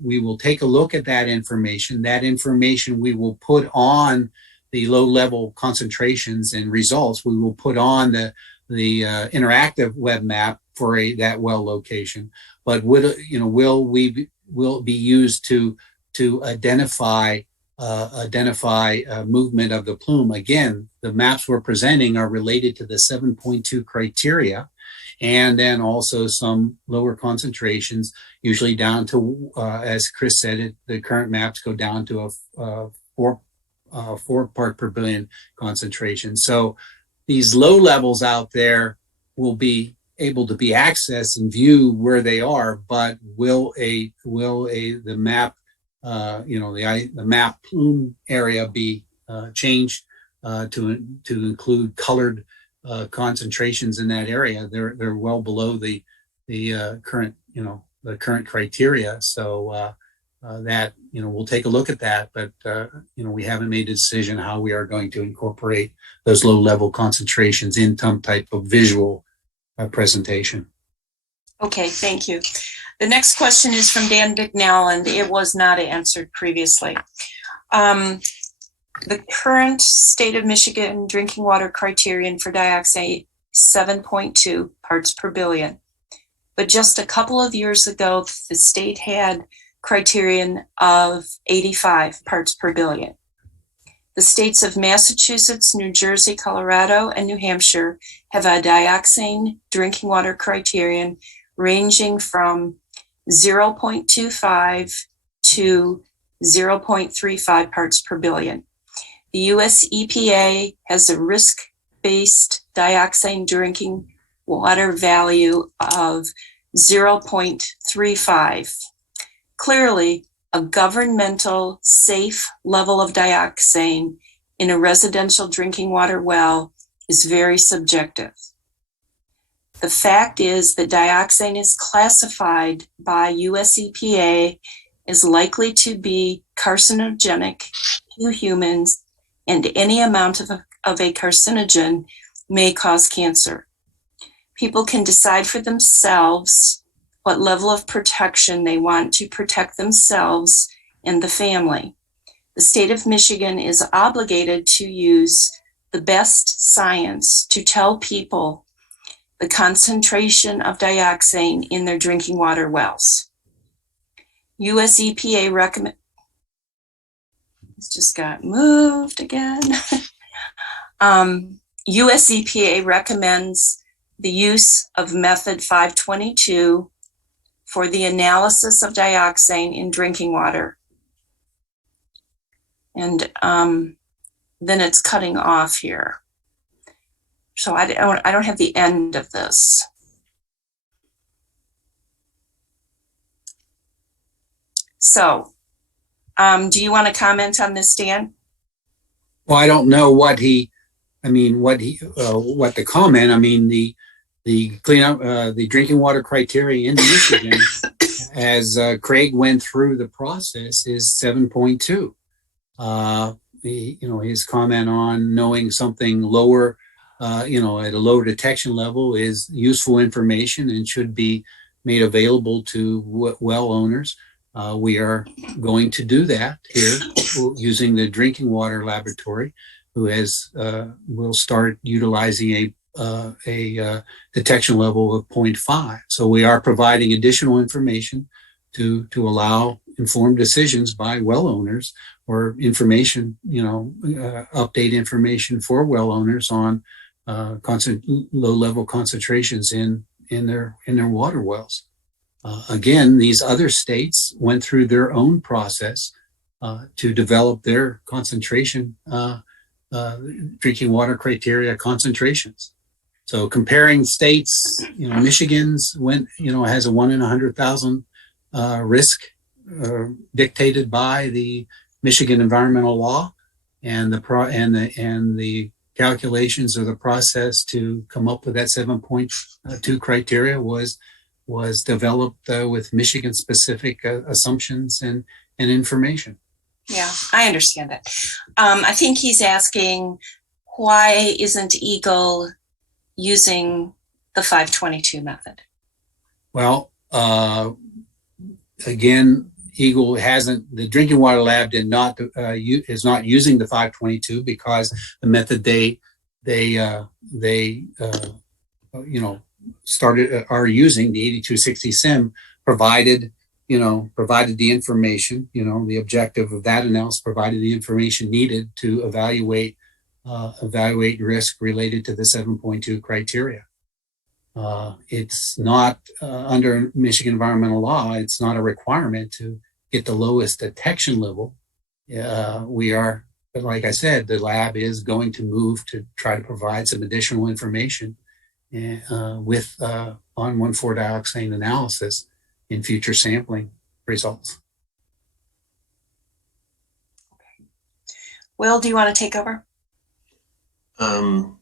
we will take a look at that information we will put on the low-level concentrations and results. We will put on the interactive web map for that well location. But will be used to identify movement of the plume. Again, the maps we're presenting are related to the 7.2 criteria, and then also some lower concentrations, usually down to, as Chris said, the current maps go down to a 4 part per billion concentration. So these low levels out there will be able to be accessed and view where they are, but will the map, the map plume area be changed to include colored concentrations in that area. They're well below the current the current criteria. So that we'll take a look at that, but we haven't made a decision how we are going to incorporate those low level concentrations in some type of visual presentation. Okay, thank you. The next question is from Dan Bicknell, and it was not answered previously. The current state of Michigan drinking water criterion for dioxane 7.2 parts per billion. But just a couple of years ago, the state had criterion of 85 parts per billion. The states of Massachusetts, New Jersey, Colorado, and New Hampshire have a dioxane drinking water criterion ranging from 0.25 to 0.35 parts per billion. The US EPA has a risk-based dioxane drinking water value of 0.35. Clearly, a governmental safe level of dioxane in a residential drinking water well is very subjective. The fact is that dioxane is classified by US EPA as likely to be carcinogenic to humans, and any amount of a carcinogen may cause cancer. People can decide for themselves what level of protection they want to protect themselves and the family. The state of Michigan is obligated to use the best science to tell people the concentration of dioxane in their drinking water wells. US EPA recommend. This just got moved again. US EPA recommends the use of method 522 for the analysis of dioxane in drinking water. And then it's cutting off here. So I don't have the end of this. So do you want to comment on this, Dan? Well, I don't know what the comment. I mean, the cleanup, the drinking water criteria in Michigan, as Craig went through the process, is 7.2. His comment on knowing something lower, at a lower detection level is useful information and should be made available to well owners. We are going to do that here using the drinking water laboratory, who will start utilizing a detection level of 0.5. So we are providing additional information to allow informed decisions by well owners, or information, update information for well owners on low level concentrations in their water wells. Again, these other states went through their own process to develop their concentration, drinking water criteria concentrations. So comparing states, Michigan's has a 1 in 100,000 risk dictated by the Michigan environmental law, and the calculations of the process to come up with that 7.2 criteria was developed with Michigan specific assumptions and information. Yeah, I understand that. I think he's asking, why isn't Eagle using the 522 method? Well, again, Eagle the drinking water lab is not using the 522 because the method they are using, the 8260 sim, provided the information, the objective of that analysis provided the information needed to evaluate risk related to the 7.2 criteria. It's not under Michigan environmental law, it's not a requirement to get the lowest detection level. But like I said, the lab is going to move to try to provide some additional information with on 1,4-dioxane analysis in future sampling results. Will, do you want to take over? The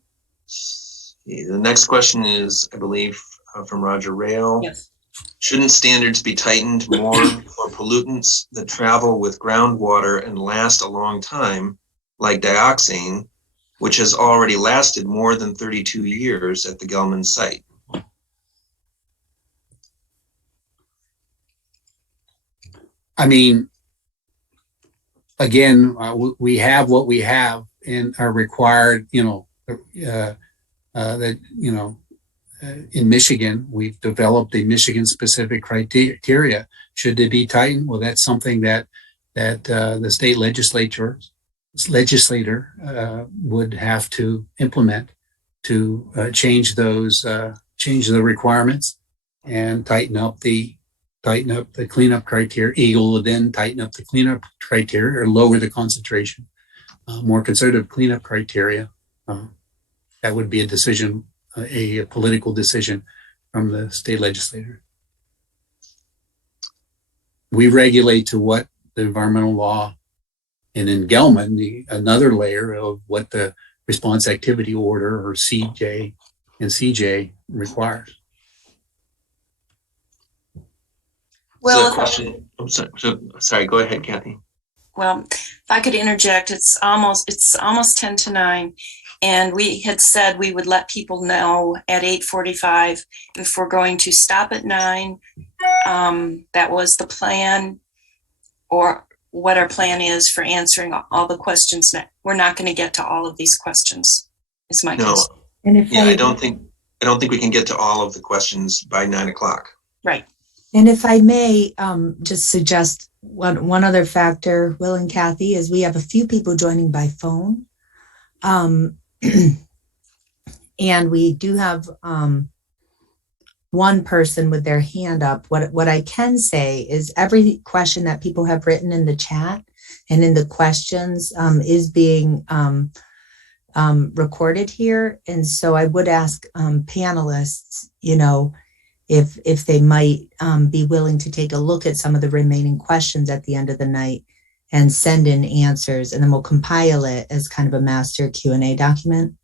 next question is, I believe, from Roger Rail. Yes. Shouldn't standards be tightened more for pollutants that travel with groundwater and last a long time, like dioxane, which has already lasted more than 32 years at the Gelman site? I mean, again, we have what we have and are required, in Michigan, we've developed a Michigan-specific criteria. Should they be tightened? Well, that's something that the state legislator would have to implement to change the requirements and tighten up the cleanup criteria. Eagle would then tighten up the cleanup criteria or lower the concentration. More conservative cleanup criteria. That would be a decision, a political decision from the state legislature. We regulate to what the environmental law, and in Gelman, another layer of what the response activity order or CJ and CJ requires. Well, question. Sorry, go ahead, Kathy. Well, if I could interject, it's almost 10 to 9. And we had said we would let people know at 8:45 if we're going to stop at 9. That was the plan, or what our plan is for answering all the questions. We're not going to get to all of these questions, is my guess. And if I don't think we can get to all of the questions by 9 o'clock. Right. And if I may just suggest one other factor, Will and Kathy, is we have a few people joining by phone. And we do have one person with their hand up. What I can say is every question that people have written in the chat and in the questions is being recorded here. And so I would ask panelists, if they might be willing to take a look at some of the remaining questions at the end of the night and send in answers, and then we'll compile it as kind of a master Q&A document.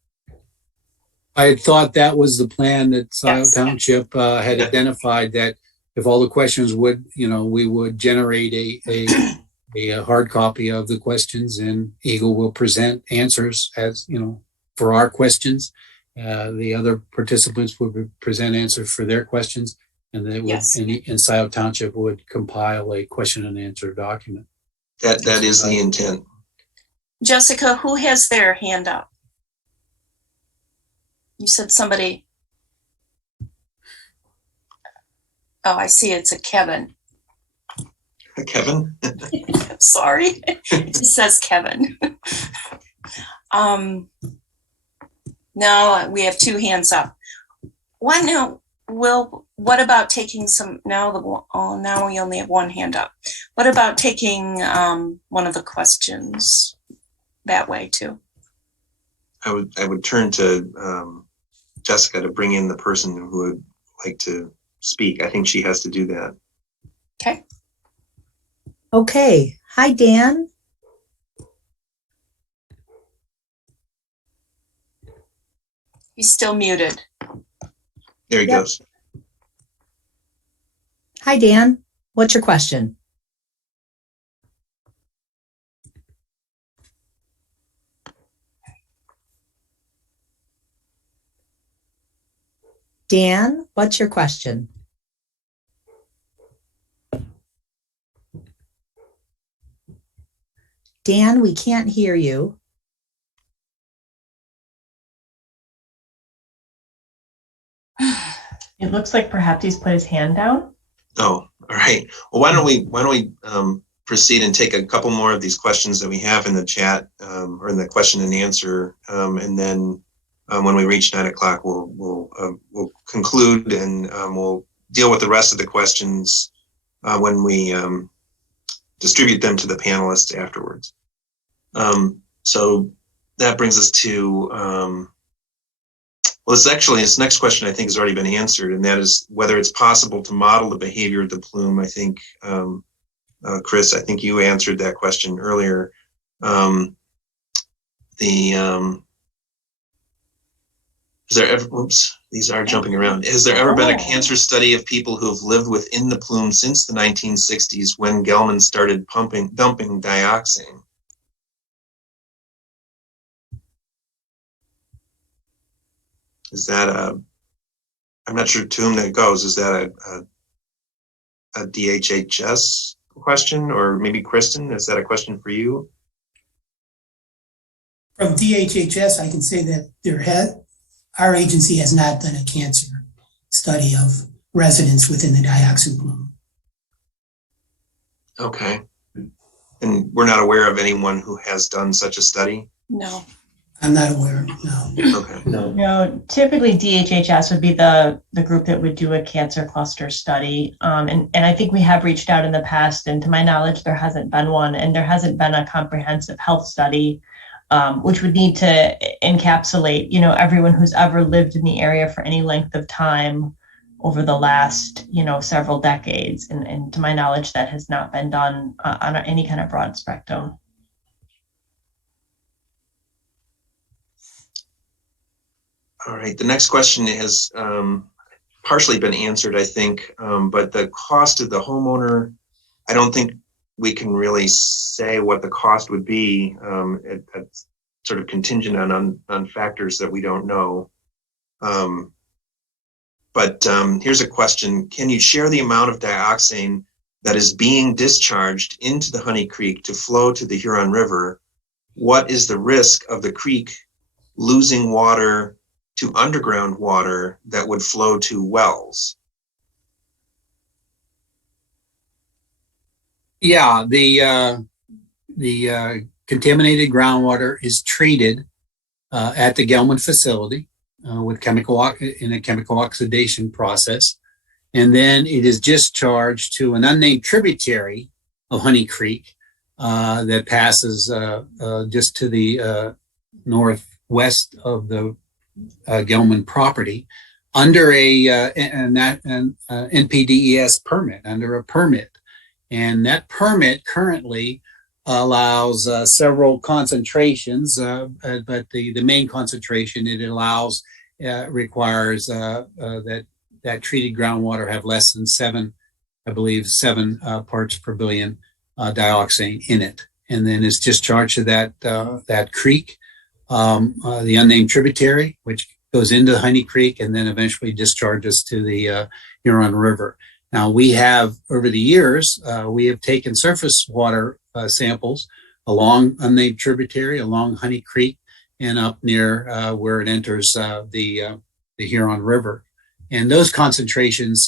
I had thought that was the plan that Scio Yes. Township had identified, that if all the questions would, we would generate a hard copy of the questions, and Eagle will present answers as, for our questions. The other participants would present answers for their questions, and they would, Yes. and Scio Township would compile a question and answer document. That is the intent. Jessica, who has their hand up? You said somebody. Oh, I see. It's a Kevin. Kevin? I'm sorry. It just says Kevin. Now we have 2 hands up. What about taking some, now we only have 1 hand up. What about taking one of the questions that way too? I would turn to Jessica to bring in the person who would like to speak. I think she has to do that. Okay. Okay. Hi, Dan. He's still muted. There he Yep. goes. Hi, Dan. What's your question? Dan, what's your question? Dan, we can't hear you. It looks like perhaps he's put his hand down. Oh, all right. Well, why don't we proceed and take a couple more of these questions that we have in the chat or in the question and answer, and then when we reach 9 o'clock, we'll conclude, and we'll deal with the rest of the questions when we distribute them to the panelists afterwards. So that brings us to this next question I think has already been answered, and that is whether it's possible to model the behavior of the plume. I think, Chris, I think you answered that question earlier. Has there ever, oops, these are jumping around. Has there ever been a cancer study of people who have lived within the plume since the 1960s when Gelman started dumping dioxane? Is that I'm not sure to whom that goes. Is that a DHHS question, or maybe Kristen, is that a question for you? From DHHS, I can say that our agency has not done a cancer study of residents within the dioxin plume. Okay. And we're not aware of anyone who has done such a study? No. I'm not aware, no. Okay. No. No, typically DHHS would be the group that would do a cancer cluster study. And I think we have reached out in the past, and to my knowledge, there hasn't been one, and there hasn't been a comprehensive health study, which would need to encapsulate, everyone who's ever lived in the area for any length of time over the last, several decades. And to my knowledge, that has not been done on any kind of broad spectrum. All right. The next question has partially been answered, I think, but the cost of the homeowner, I don't think we can really say what the cost would be. It's sort of contingent on factors that we don't know. But here's a question. Can you share the amount of dioxane that is being discharged into the Honey Creek to flow to the Huron River? What is the risk of the creek losing water to underground water that would flow to wells? Yeah, the contaminated groundwater is treated at the Gelman facility with in a chemical oxidation process, and then it is discharged to an unnamed tributary of Honey Creek that passes just to the northwest of the Gelman property under an NPDES permit, under a permit. And that permit currently allows several concentrations, but the main concentration it allows requires that treated groundwater have less than 7 parts per billion dioxane in it. And then it's discharged to that creek, the unnamed tributary, which goes into Honey Creek and then eventually discharges to the Huron River. Now, we have, over the years, we have taken surface water samples along unnamed tributary, along Honey Creek, and up near where it enters the Huron River. And those concentrations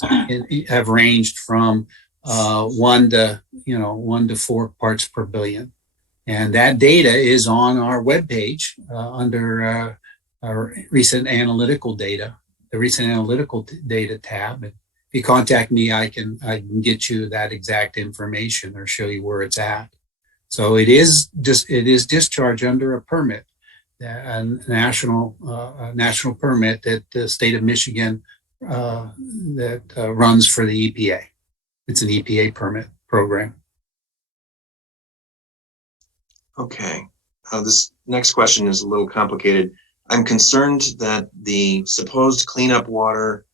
have ranged from 1 to 4 parts per billion. And that data is on our webpage under our recent analytical data, the recent analytical data tab. And if you contact me, I can get you that exact information or show you where it's at. So it is discharged under a permit, a national permit that the state of Michigan that runs for the EPA. It's an EPA permit program. Okay. This next question is a little complicated. I'm concerned that the supposed cleaned up water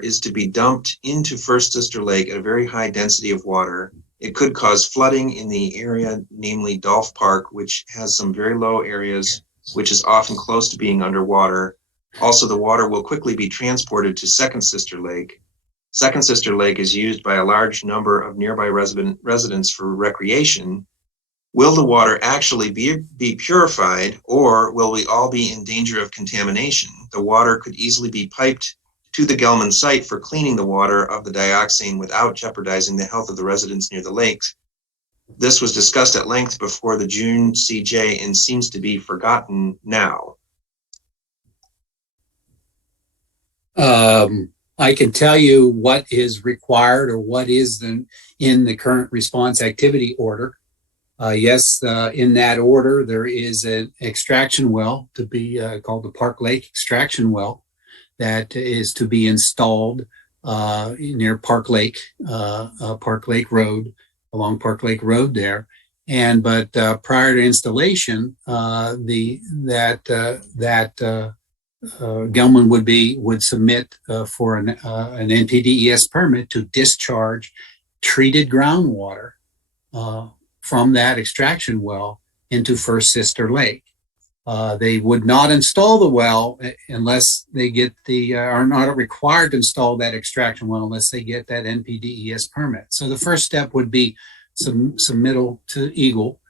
is to be dumped into First Sister Lake at a very high density of water. It could cause flooding in the area, namely Dolph Park, which has some very low areas, which is often close to being underwater. Also, the water will quickly be transported to Second Sister Lake. Second Sister Lake is used by a large number of nearby residents for recreation. Will the water actually be purified, or will we all be in danger of contamination? The water could easily be piped to the Gelman site for cleaning the water of the dioxane without jeopardizing the health of the residents near the lakes. This was discussed at length before the June CJ and seems to be forgotten now. I can tell you what is required or what is in the current response activity order. Yes, in that order, there is an extraction well to be called the Park Lake extraction well that is to be installed near Park Lake Road, along Park Lake Road there. But prior to installation, that Gelman would submit for an NPDES permit to discharge treated groundwater from that extraction well into First Sister Lake. They would not install the well unless they get are not required to install that extraction well unless they get that NPDES permit. So the first step would be submittal to Eagle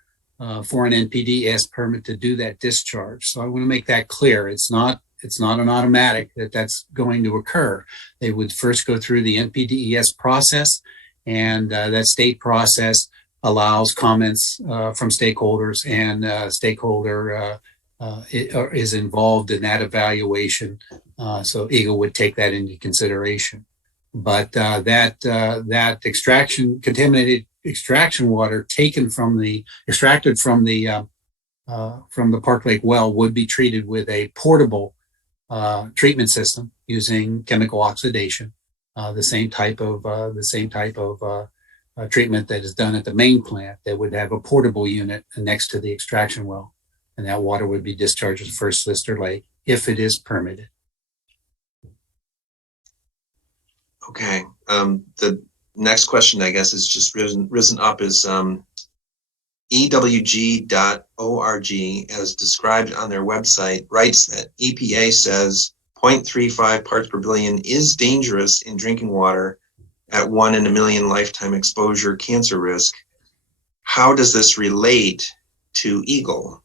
for an NPDES permit to do that discharge. So I want to make that clear. It's not an automatic that's going to occur. They would first go through the NPDES process, and that state process allows comments from stakeholders, and stakeholder is involved in that evaluation. So Eagle would take that into consideration. But that contaminated extraction water extracted from the Park Lake well would be treated with a portable treatment system using chemical oxidation, the same type of treatment that is done at the main plant. That would have a portable unit next to the extraction well, and that water would be discharged to First Sister Lake if it is permitted. Okay. The next question, I guess, is just risen up is EWG.org, as described on their website, writes that EPA says 0.35 parts per billion is dangerous in drinking water at 1 in a million lifetime exposure cancer risk. How does this relate to Eagle?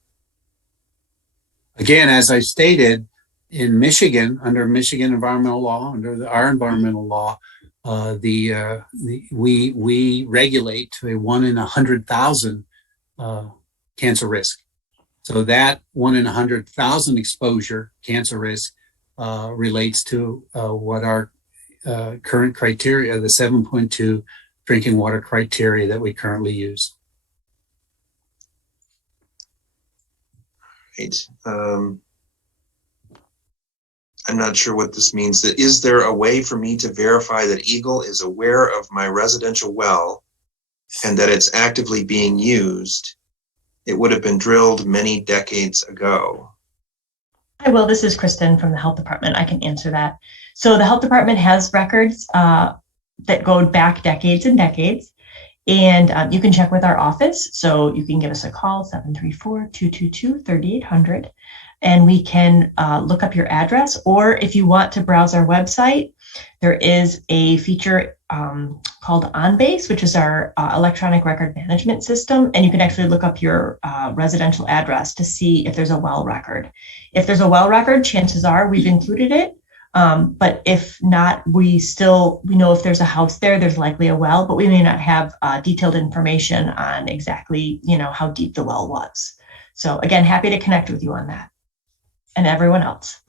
Again, as I stated, in Michigan, under Michigan environmental law, under our environmental law, we regulate to a 1 in 100,000 cancer risk. So that 1 in 100,000 exposure cancer risk relates to what our current criteria, the 7.2 drinking water criteria that we currently use. Right. I'm not sure what this means. Is there a way for me to verify that Eagle is aware of my residential well and that it's actively being used? It would have been drilled many decades ago. Hi, Will. This is Kristen from the Health Department. I can answer that. So the Health Department has records that go back decades and decades. And you can check with our office. So you can give us a call, 734-222-3800. And we can look up your address. Or if you want to browse our website, there is a feature called OnBase, which is our electronic record management system. And you can actually look up your residential address to see if there's a well record. If there's a well record, chances are we've included it. But if not, we know if there's a house there, there's likely a well, but we may not have detailed information on exactly, how deep the well was. So again, happy to connect with you on that and everyone else.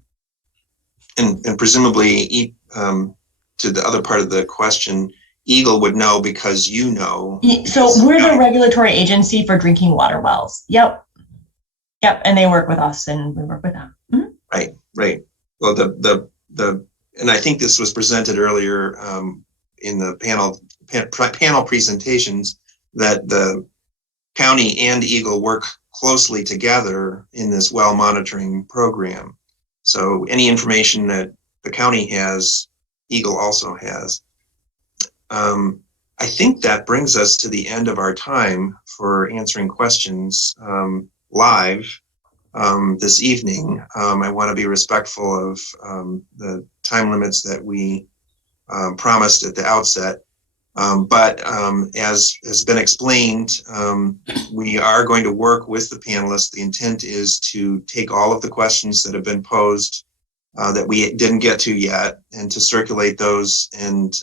And presumably, to the other part of the question, Eagle would know because you know. So we're the regulatory agency for drinking water wells. Yep. And they work with us and we work with them. Mm-hmm. Right. Well, and I think this was presented earlier in the panel presentations, that the county and Eagle work closely together in this well monitoring program. So any information that the county has, Eagle also has. I think that brings us to the end of our time for answering questions live this evening. I want to be respectful of the time limits that we promised at the outset. But as has been explained, we are going to work with the panelists. The intent is to take all of the questions that have been posed that we didn't get to yet, and to circulate those and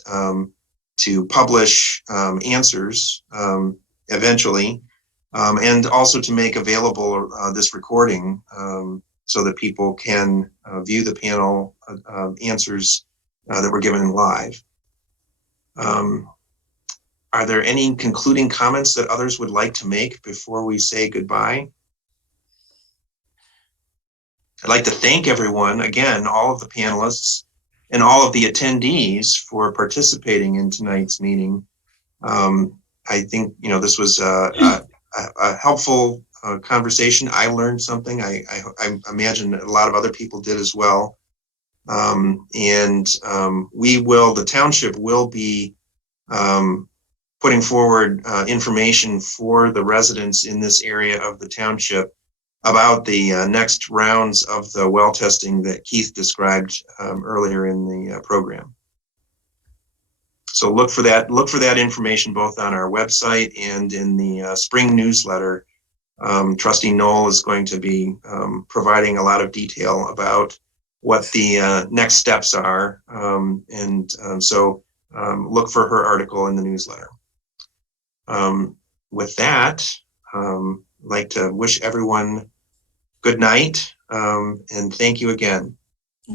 to publish answers eventually, and also to make available this recording so that people can view the panel answers that were given live. Are there any concluding comments that others would like to make before we say goodbye? I'd like to thank everyone, again, all of the panelists and all of the attendees for participating in tonight's meeting. I think, this was a a helpful conversation. I learned something. I imagine a lot of other people did as well. The township will be putting forward information for the residents in this area of the township about the next rounds of the well testing that Keith described earlier in the program. So look for that information both on our website and in the spring newsletter. Trustee Knoll is going to be providing a lot of detail about what the next steps are. So look for her article in the newsletter. With that, I'd like to wish everyone good night, and thank you again.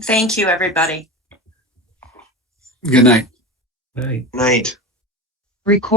Thank you, everybody. Good night. Right. Night. Record.